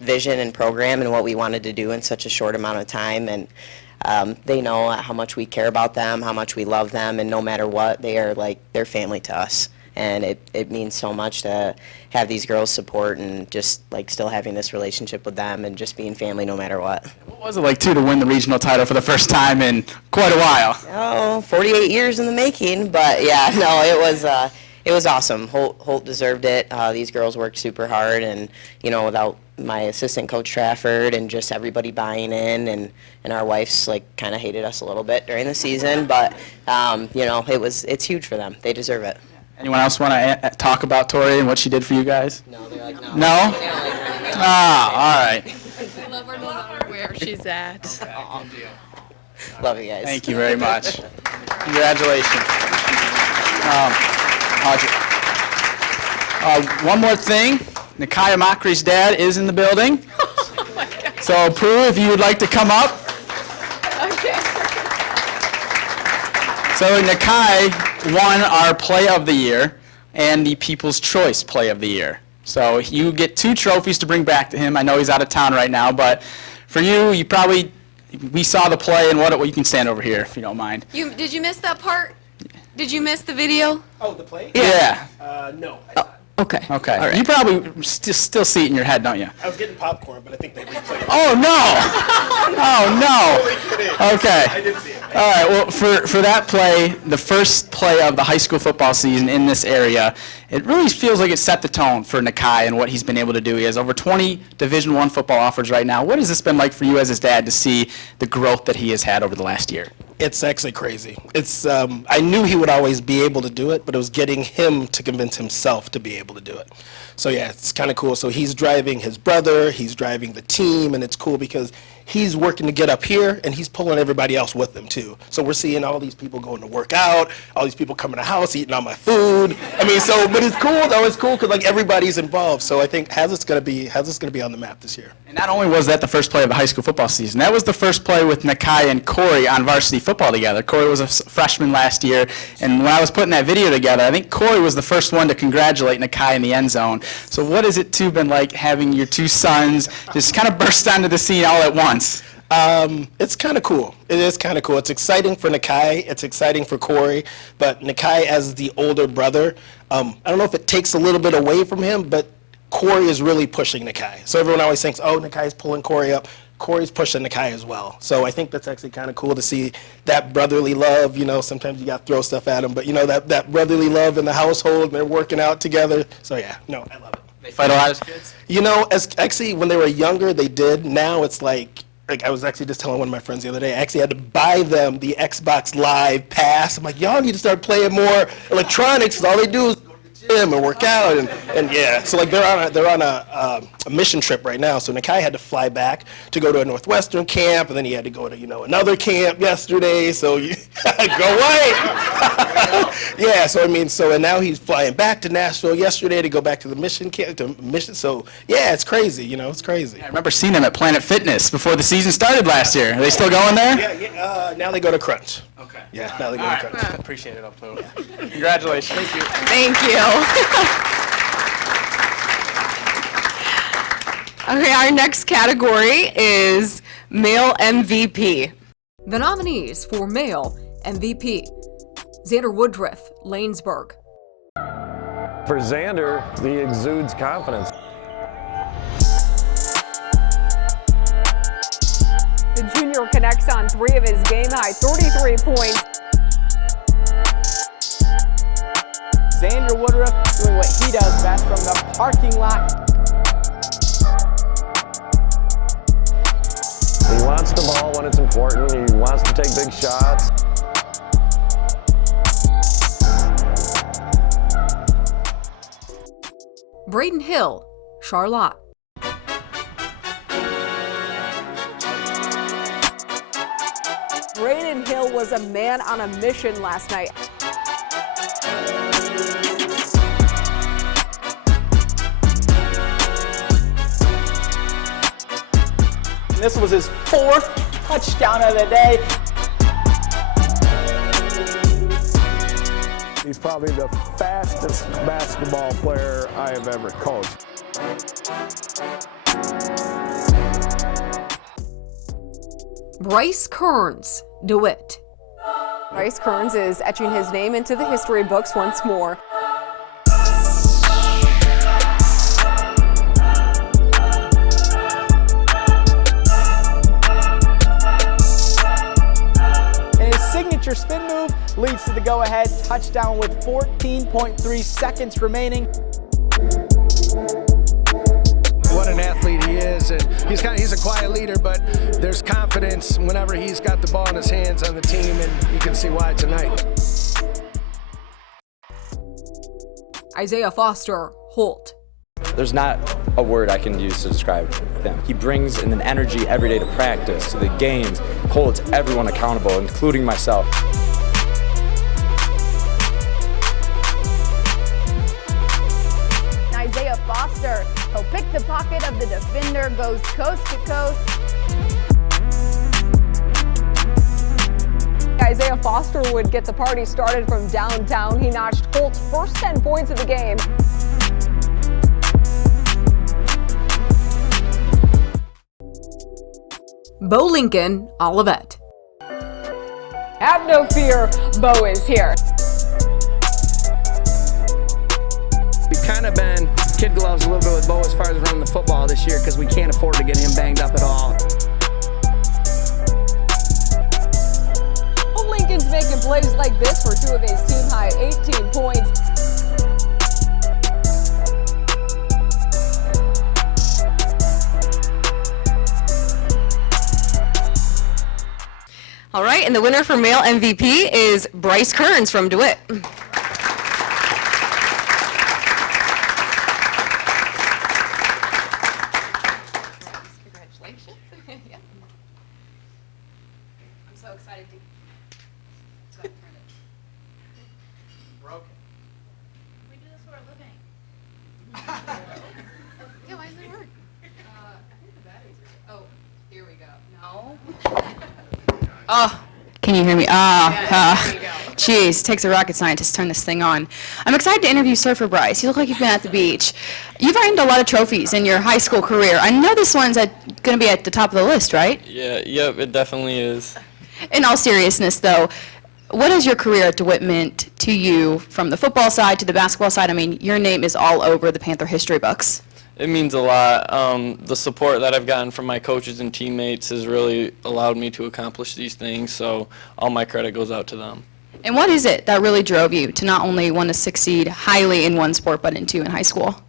vision and program and what we wanted to do in such a short amount of time, and they know how much we care about them, how much we love them, and no matter what, they are like, they're family to us. And it means so much to have these girls support and just like still having this relationship with them and just being family no matter what. What was it like, too, to win the regional title for the first time in quite a while? Oh, 48 years in the making, but yeah, no, it was awesome. Holt deserved it. These girls worked super hard, and you know, without my assistant coach Trafford and just everybody buying in, and our wives like kind of hated us a little bit during the season, but you know, it's huge for them. They deserve it. Anyone else want to talk about Tori and what she did for you guys? No, they're like, no. No? Ah, all right. We love her no matter where she's at. Love you guys. Thank you very much. Congratulations. One more thing. Nakia Mockery's dad is in the building. So, Prue, if you would like to come up. So, Nakai won our Play of the Year and the People's Choice Play of the Year. So, you get 2 trophies to bring back to him. I know he's out of town right now, but for you, we saw the play, and well, you can stand over here if you don't mind. Did you miss that part? Did you miss the video? Oh, the play? Yeah. No. Okay. Okay. All right. You probably still see it in your head, don't you? I was getting popcorn, but I think they replayed it. Oh, no! Oh, no! Okay. I did see it. All right, well, for that play, the first play of the high school football season in this area, it really feels like it set the tone for Nakai and what he's been able to do. He has over 20 Division I football offers right now. What has this been like for you as his dad to see the growth that he has had over the last year? It's actually crazy. It's I knew he would always be able to do it, but it was getting him to convince himself to be able to do it. So yeah, it's kind of cool. So he's driving his brother, he's driving the team, and it's cool because he's working to get up here, and he's pulling everybody else with him too. So we're seeing all these people going to work out, all these people coming to the house, eating all my food. I mean, so, but it's cool though, it's cool because like everybody's involved. So I think Hazlitt's gonna be on the map this year. And not only was that the first play of the high school football season, that was the first play with Nakai and Corey on varsity football together. Corey was a freshman last year, and when I was putting that video together, I think Corey was the first one to congratulate Nakai in the end zone. So what has it too been like having your two sons just kind of burst onto the scene all at once? It's kind of cool. It is kind of cool. It's exciting for Nakai. It's exciting for Corey. But Nakai, as the older brother, I don't know if it takes a little bit away from him, but Corey is really pushing Nakai. So everyone always thinks, oh, Nakai's pulling Corey up. Corey's pushing Nakai as well. So I think that's actually kind of cool to see that brotherly love. You know, sometimes you got to throw stuff at them, but you know, that brotherly love in the household, and they're working out together. So yeah, no, I love it. They fight a lot as kids? You know, actually when they were younger, they did. Now it's like I was actually just telling one of my friends the other day, I actually had to buy them the Xbox Live Pass. I'm like, y'all need to start playing more electronics, because all they do is go to the gym and work out, and yeah. So like they're on a mission trip right now. So Nakai had to fly back to go to a Northwestern camp, and then he had to go to, you know, another camp yesterday. So you go white. Yeah. So I mean, and now he's flying back to Nashville yesterday to go back to the mission camp. So yeah, it's crazy. You know, it's crazy. I remember seeing them at Planet Fitness before the season started last year. Are they still going there? Yeah. Now they go to Crunch. Okay. Yeah. Now they go to Crunch. Appreciate it, Alpo. Yeah. Congratulations. Thank you. Thank you. Okay, our next category is Male MVP. The nominees for Male MVP: Xander Woodruff, Lanesburg. For Xander, he exudes confidence. The junior connects on 3 of his game-high 33 points. Xander Woodruff doing what he does best from the parking lot. He wants the ball when it's important. He wants to take big shots. Braden Hill, Charlotte. Braden Hill was a man on a mission last night. This was his 4th touchdown of the day. He's probably the fastest basketball player I have ever coached. Bryce Kearns, DeWitt. Bryce Kearns is etching his name into the history books once more. Signature spin move leads to the go-ahead touchdown with 14.3 seconds remaining. What an athlete he is, and he's a quiet leader, but there's confidence whenever he's got the ball in his hands on the team, and you can see why tonight. Isaiah Foster, Holt. There's not a word I can use to describe him. He brings in an energy every day to practice, to the games, holds everyone accountable, including myself. Isaiah Foster, he'll pick the pocket of the defender, goes coast to coast. Isaiah Foster would get the party started from downtown. He notched Holt's first 10 points of the game. Bo Lincoln, Olivet. Have no fear, Bo is here. We've kind of been kid gloves a little bit with Bo as far as running the football this year because we can't afford to get him banged up at all. Bo Lincoln's making plays like this for 2 of his team-high 18 points. All right, and the winner for Male MVP is Bryce Kearns from DeWitt. Oh, can you hear me? Jeez, takes a rocket scientist to turn this thing on. I'm excited to interview Surfer Bryce. You look like you've been at the beach. You've earned a lot of trophies in your high school career. I know this one's going to be at the top of the list, right? Yeah, yep, it definitely is. In all seriousness, though, what has your career at DeWitt meant to you from the football side to the basketball side? I mean, your name is all over the Panther history books. It means a lot. The support that I've gotten from my coaches and teammates has really allowed me to accomplish these things, so all my credit goes out to them. And what is it that really drove you to not only want to succeed highly in one sport, but in two in high school?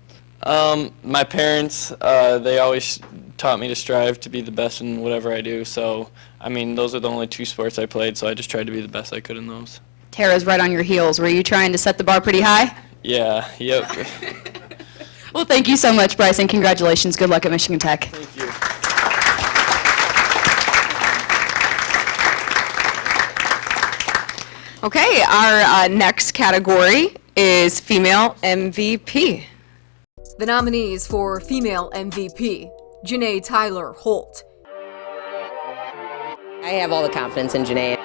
My parents, they always taught me to strive to be the best in whatever I do, so I mean, those are the only two sports I played, so I just tried to be the best I could in those. Tara's right on your heels. Were you trying to set the bar pretty high? Yeah, yep. Well, thank you so much, Bryce, and congratulations. Good luck at Michigan Tech. Thank you. Okay, our next category is female MVP. The nominees for female MVP: Janae Tyler Holt. I have all the confidence in Janae.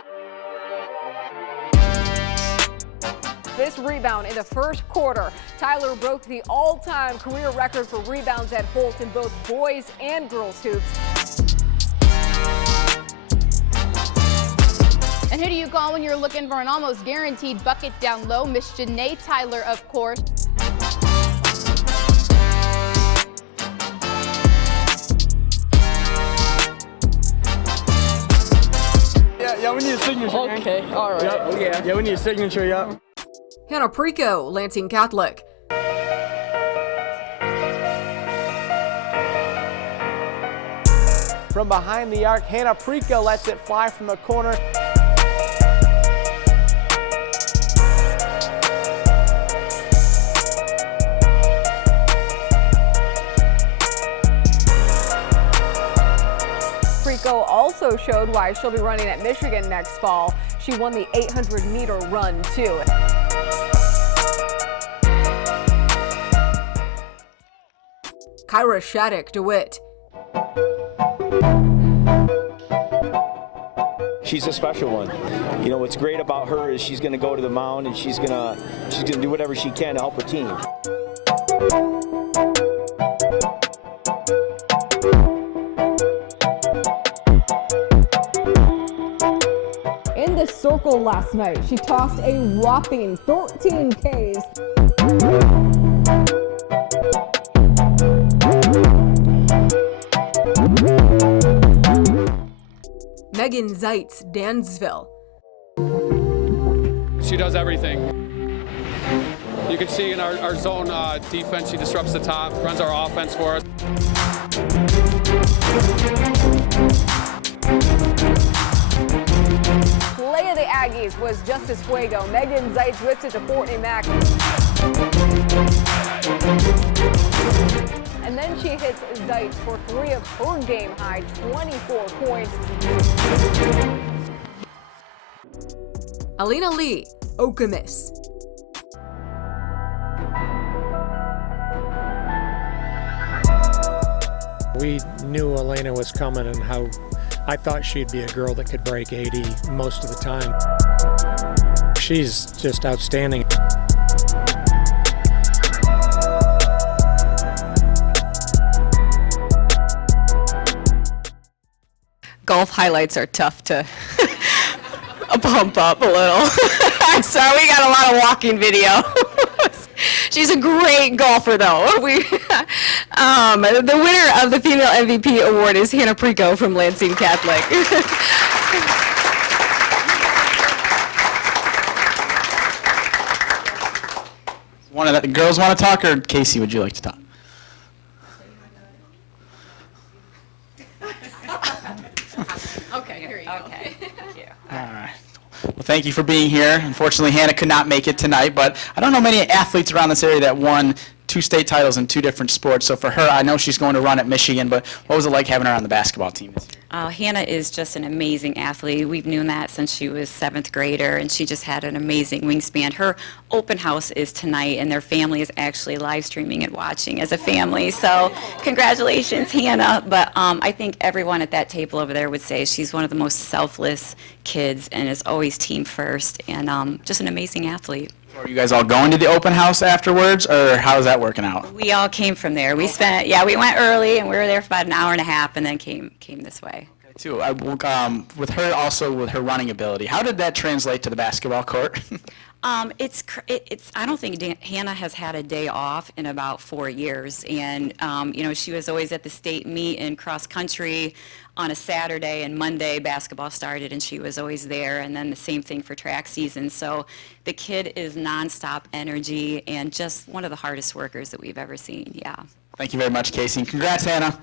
This rebound in the first quarter. Tyler broke the all-time career record for rebounds at Holt in both boys and girls hoops. And who do you call when you're looking for an almost guaranteed bucket down low? Miss Janae Tyler, of course. Yeah, we need a signature. Okay, all right. Yep. Yeah, we need a signature, yeah. Hannah Preco, Lansing Catholic. From behind the arc, Hannah Preco lets it fly from the corner. Preco also showed why she'll be running at Michigan next fall. She won the 800-meter run, too. Kyra Shattuck, DeWitt. She's a special one. You know, what's great about her is she's going to go to the mound and she's going to do whatever she can to help her team. In the circle last night, she tossed a whopping 13 Ks. Megan Zeitz, Dansville. She does everything. You can see in our zone defense, she disrupts the top, runs our offense for us. Play of the Aggies was Justice Fuego. Megan Zeitz whips it to Courtney Mack. And then she hits Zeitz for 3 of her game-high 24 points. Alina Lee, Okemos. We knew Elena was coming and how I thought she'd be a girl that could break 80 most of the time. She's just outstanding. Golf highlights are tough to pump up a little. So we got a lot of walking video. She's a great golfer, though. The winner of the Female MVP Award is Hannah Preco from Lansing Catholic. One of the girls want to talk, or Casey, would you like to talk? Okay, here you go. Okay. Thank you. All right. Well, thank you for being here. Unfortunately, Hannah could not make it tonight, but I don't know many athletes around this area that won 2 state titles in 2 different sports. So for her, I know she's going to run at Michigan, but what was it like having her on the basketball team this year? Hannah is just an amazing athlete. We've known that since she was 7th grader, and she just had an amazing wingspan. Her open house is tonight, and their family is actually live streaming and watching as a family. So congratulations, Hannah. But I think everyone at that table over there would say she's one of the most selfless kids and is always team first, and just an amazing athlete. Are you guys all going to the open house afterwards, or how is that working out? We all came from there. We we went early, and we were there for about an hour and a half, and then came this way. Too. With her also, with her running ability, how did that translate to the basketball court? It's I don't think Hannah has had a day off in about 4 years, and you know, she was always at the state meet in cross country on a Saturday, and Monday basketball started, and she was always there, and then the same thing for track season. So the kid is nonstop energy and just one of the hardest workers that we've ever seen. Yeah. Thank you very much, Casey. Congrats, Hannah.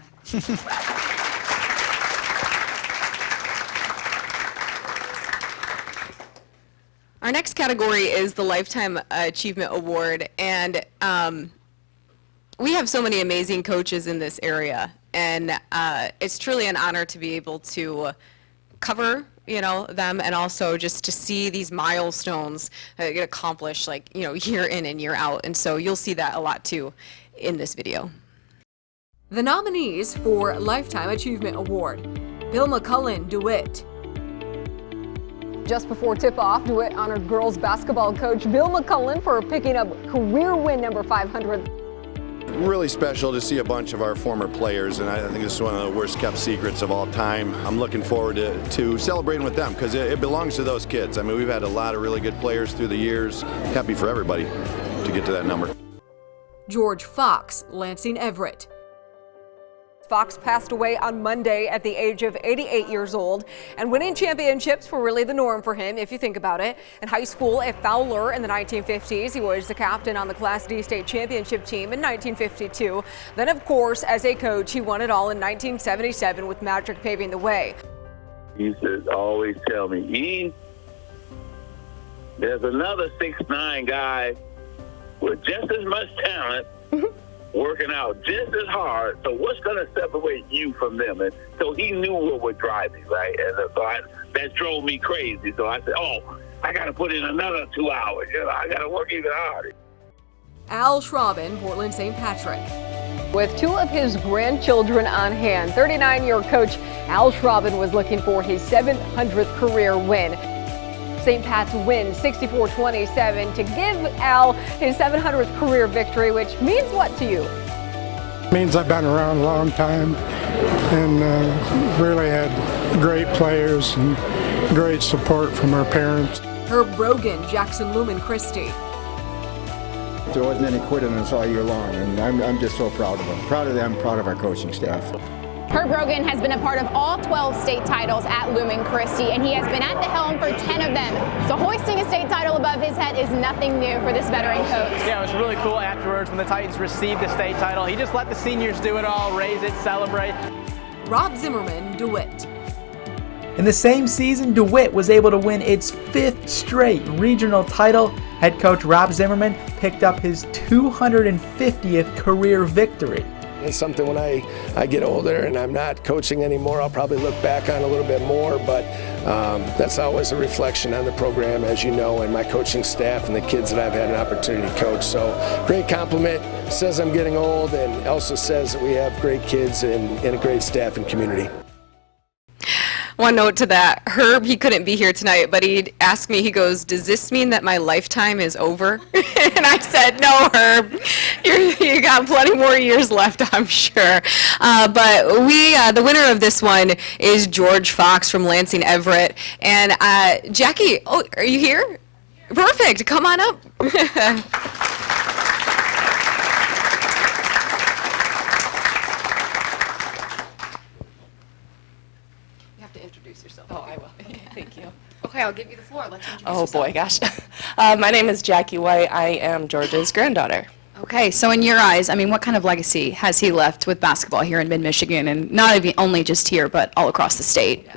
Our next category is the Lifetime Achievement Award, and we have so many amazing coaches in this area, and it's truly an honor to be able to cover, you know, them, and also just to see these milestones get accomplished, like, you know, year in and year out, and so you'll see that a lot too in this video. The nominees for Lifetime Achievement Award: Bill McCullen, DeWitt. Just before tip-off, DeWitt honored girls basketball coach Bill McCullen for picking up career win number 500. Really special to see a bunch of our former players, and I think this is one of the worst kept secrets of all time. I'm looking forward to celebrating with them because it belongs to those kids. I mean, we've had a lot of really good players through the years. Happy for everybody to get to that number. George Fox, Lansing Everett. Fox passed away on Monday at the age of 88 years old, and winning championships were really the norm for him, if you think about it. In high school at Fowler in the 1950s, he was the captain on the Class D state championship team in 1952. Then, of course, as a coach, he won it all in 1977 with Magic paving the way. He used to always tell me, "E, there's another 6'9" guy with just as much talent working out just as hard, so what's going to separate you from them?" And so he knew what would drive me, right? And so that drove me crazy. So I said, oh, I got to put in another 2 hours. You know, I got to work even harder. Al Schraben, Portland St. Patrick. With 2 of his grandchildren on hand, 39-year coach Al Schraben was looking for his 700th career win. St. Pat's win 64-27 to give Al his 700th career victory, which means what to you? It means I've been around a long time and really had great players and great support from our parents. Herb Brogan, Jackson Lumen Christie. There wasn't any quit in us all year long, and I'm just so proud of them. Proud of them, proud of our coaching staff. Herb Brogan has been a part of all 12 state titles at Lumen Christi, and he has been at the helm for 10 of them. So hoisting a state title above his head is nothing new for this veteran coach. Yeah, it was really cool afterwards when the Titans received the state title. He just let the seniors do it all, raise it, celebrate. Rob Zimmerman, DeWitt. In the same season, DeWitt was able to win its 5th straight regional title. Head coach Rob Zimmerman picked up his 250th career victory. It's something when I get older and I'm not coaching anymore, I'll probably look back on a little bit more, but that's always a reflection on the program, as you know, and my coaching staff and the kids that I've had an opportunity to coach. So great compliment, says I'm getting old, and also says that we have great kids and a great staff and community. One note to that, Herb, he couldn't be here tonight, but he asked me, he goes, "Does this mean that my lifetime is over?" And I said, "No, Herb, you got plenty more years left, I'm sure." But the winner of this one is George Fox from Lansing Everett. And Jackie, oh, are you here? Perfect, come on up. Okay, I'll give you the floor. Let's introduce yourself. Boy, gosh. My name is Jackie White. I am George's granddaughter. Okay, so in your eyes, I mean, what kind of legacy has he left with basketball here in mid-Michigan, and not even only just here, but all across the state?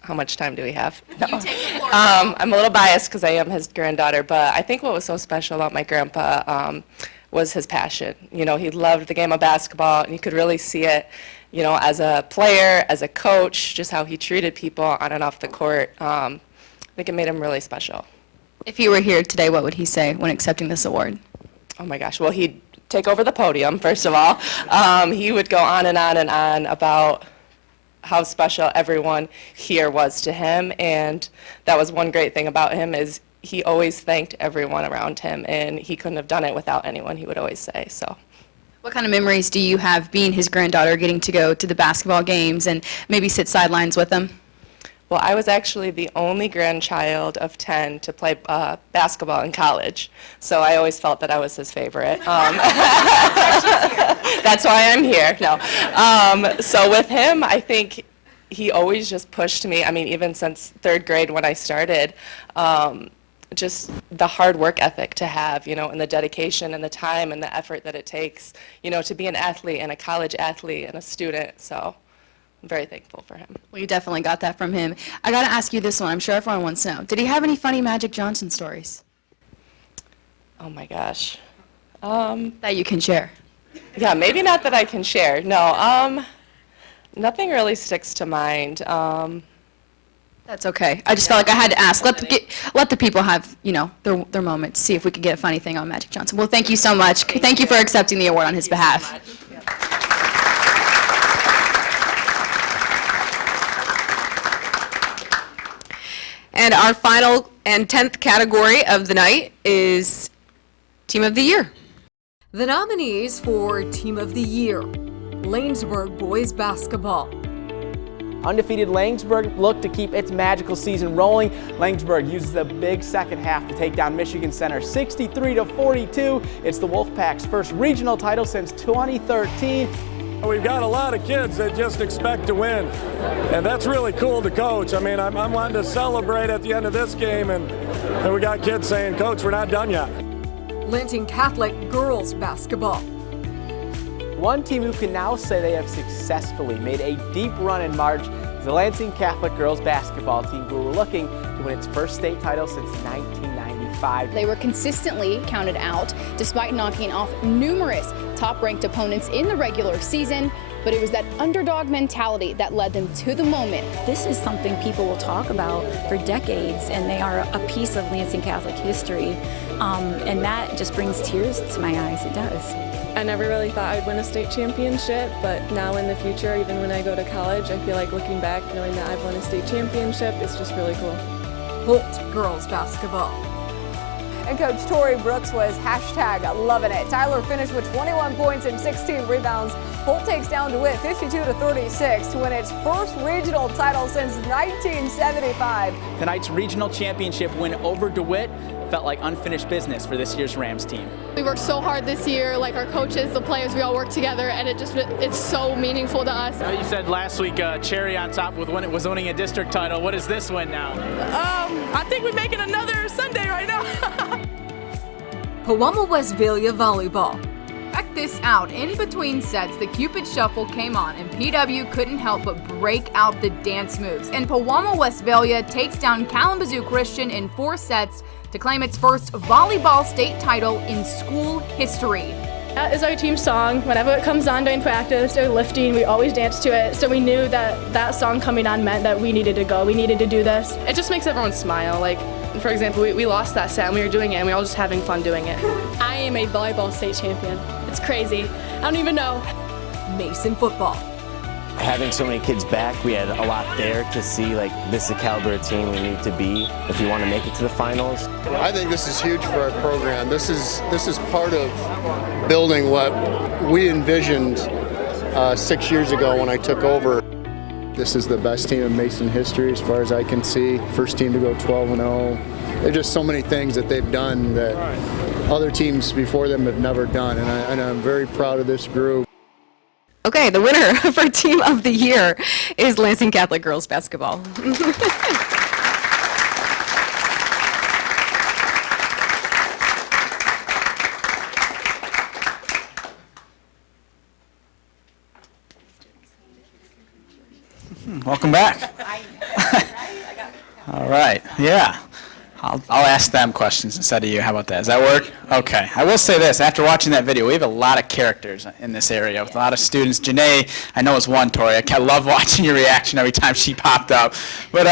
How much time do we have? No. I'm a little biased because I am his granddaughter, but I think what was so special about my grandpa was his passion. You know, he loved the game of basketball, and you could really see it, you know, as a player, as a coach, just how he treated people on and off the court. I think it made him really special. If he were here today, what would he say when accepting this award? Oh my gosh, well, he'd take over the podium, first of all. He would go on and on and on about how special everyone here was to him, and that was one great thing about him is he always thanked everyone around him, and he couldn't have done it without anyone, he would always say. So, what kind of memories do you have being his granddaughter, getting to go to the basketball games and maybe sit sidelines with him? Well, I was actually the only grandchild of 10 to play basketball in college, so I always felt that I was his favorite. That's why I'm here. No. So with him, I think he always just pushed me. I mean, even since 3rd grade when I started, just the hard work ethic to have, you know, and the dedication and the time and the effort that it takes, you know, to be an athlete and a college athlete and a student. So I'm very thankful for him. Well, you definitely got that from him. I got to ask you this one. I'm sure everyone wants to know. Did he have any funny Magic Johnson stories? Oh my gosh. That you can share? Yeah, maybe not that I can share. No, nothing really sticks to mind. That's okay. I just felt like I had to ask. Let the people have, you know, their moments. See if we could get a funny thing on Magic Johnson. Well, thank you so much. Thank you for accepting the award on his behalf. And our final and 10th category of the night is Team of the Year. The nominees for Team of the Year: Lanesburg Boys Basketball. Undefeated Lanesburg looked to keep its magical season rolling. Lanesburg uses a big second half to take down Michigan Center 63-42. It's the Wolfpack's first regional title since 2013. We've got a lot of kids that just expect to win, and that's really cool to coach. I mean, I'm wanting to celebrate at the end of this game, and we got kids saying, Coach, we're not done yet. Lansing Catholic Girls Basketball. One team who can now say they have successfully made a deep run in March is the Lansing Catholic Girls Basketball team, who were looking to win its first state title since 1995. They were consistently counted out despite knocking off numerous top-ranked opponents in the regular season, but it was that underdog mentality that led them to the moment. This is something people will talk about for decades, and they are a piece of Lansing Catholic history, and that just brings tears to my eyes. It does. I never really thought I'd win a state championship, but now in the future, even when I go to college, I feel like looking back, knowing that I've won a state championship is just really cool. Holt Girls Basketball. And Coach Tori Brooks was #loving it. Tyler finished with 21 points and 16 rebounds. Holt takes down DeWitt 52-36 to win its first regional title since 1975. Tonight's regional championship win over DeWitt felt like unfinished business for this year's Rams team. We worked so hard this year, like our coaches, the players, we all work together, and it's so meaningful to us. You said last week cherry on top with when it was winning a district title. What is this win now? I think we're making another Sunday right now. Pewamo Westphalia Volleyball. Check this out. In between sets, the Cupid Shuffle came on, and PW couldn't help but break out the dance moves. And Pewamo Westphalia takes down Kalamazoo Christian in 4 sets to claim its first volleyball state title in school history. That is our team song. Whenever it comes on during practice or lifting, we always dance to it. So we knew that that song coming on meant that we needed to go. We needed to do this. It just makes everyone smile. Like, for example, we lost that set and we were doing it and we were all just having fun doing it. I am a volleyball state champion. It's crazy. I don't even know. Mason football. Having so many kids back, we had a lot there to see, like, this is the caliber of team we need to be if we want to make it to the finals. I think this is huge for our program. This is part of building what we envisioned 6 years ago when I took over. This is the best team in Mason history as far as I can see. First team to go 12-0. There's just so many things that they've done that other teams before them have never done, and I'm very proud of this group. Okay, the winner for Team of the Year is Lansing Catholic Girls Basketball. Welcome back. All right, yeah. I'll ask them questions instead of you. How about that? Does that work? Okay. I will say this. After watching that video, we have a lot of characters in this area with a lot of students. Janae, I know is one, Tori. I love watching your reaction every time she popped up. But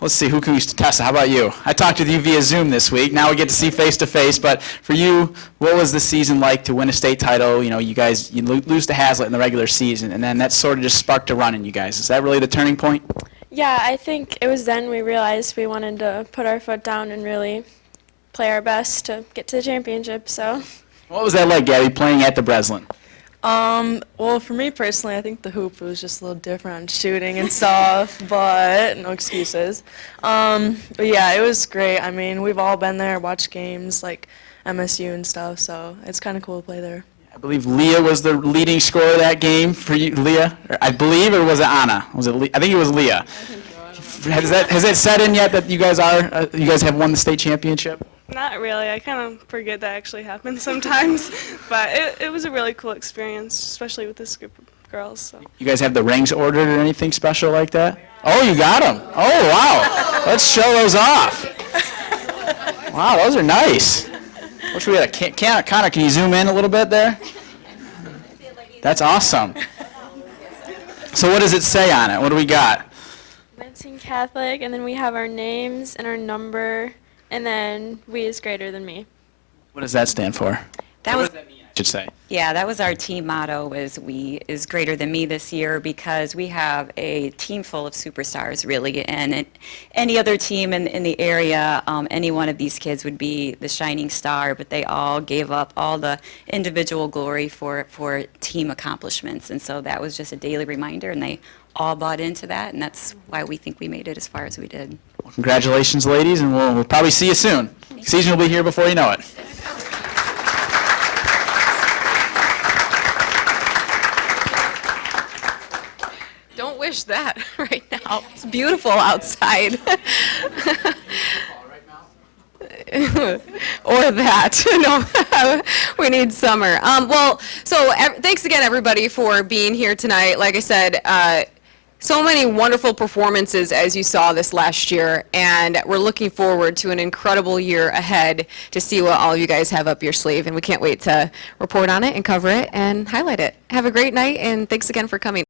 let's see. Who can we Tessa, how about you? I talked with you via Zoom this week. Now we get to see face-to-face. But for you, what was the season like to win a state title? You know, you lose to Hazlitt in the regular season, and then that sort of just sparked a run in you guys. Is that really the turning point? Yeah, I think it was then we realized we wanted to put our foot down and really play our best to get to the championship. So, what was that like, Gabby, playing at the Breslin? Well, for me personally, I think the hoop was just a little different on shooting and stuff, but no excuses. But yeah, it was great. I mean, we've all been there, watched games like MSU and stuff, so it's kind of cool to play there. I believe Leah was the leading scorer of that game for you, Leah. I believe, or was it Anna? Was it? I think it was Leah. Has that set in yet that you guys have won the state championship? not really. I kind of forget that actually happens sometimes, but it was a really cool experience, especially with this group of girls. So. You guys have the rings ordered or anything special like that? Oh, you got them. Oh, wow. Let's show those off. Wow, those are nice. Wish we had a Connor, can you zoom in a little bit there? That's awesome. So what does it say on it? What do we got? Lansing Catholic, and then we have our names and our number, and then we is greater than me. What does that stand for? That was, I should say. yeah, that was our team motto, was we is greater than me this year, because we have a team full of superstars, really, and any other team in the area, any one of these kids would be the shining star, but they all gave up all the individual glory for team accomplishments, and so that was just a daily reminder, and they all bought into that, and that's why we think we made it as far as we did. Well, congratulations, ladies, and we'll probably see you soon. Season will be here before you know it. Don't wish that right now. It's beautiful outside. Or that. No, we need summer. Thanks again, everybody, for being here tonight. Like I said, so many wonderful performances, as you saw this last year, and we're looking forward to an incredible year ahead to see what all of you guys have up your sleeve, and we can't wait to report on it and cover it and highlight it. Have a great night, and thanks again for coming.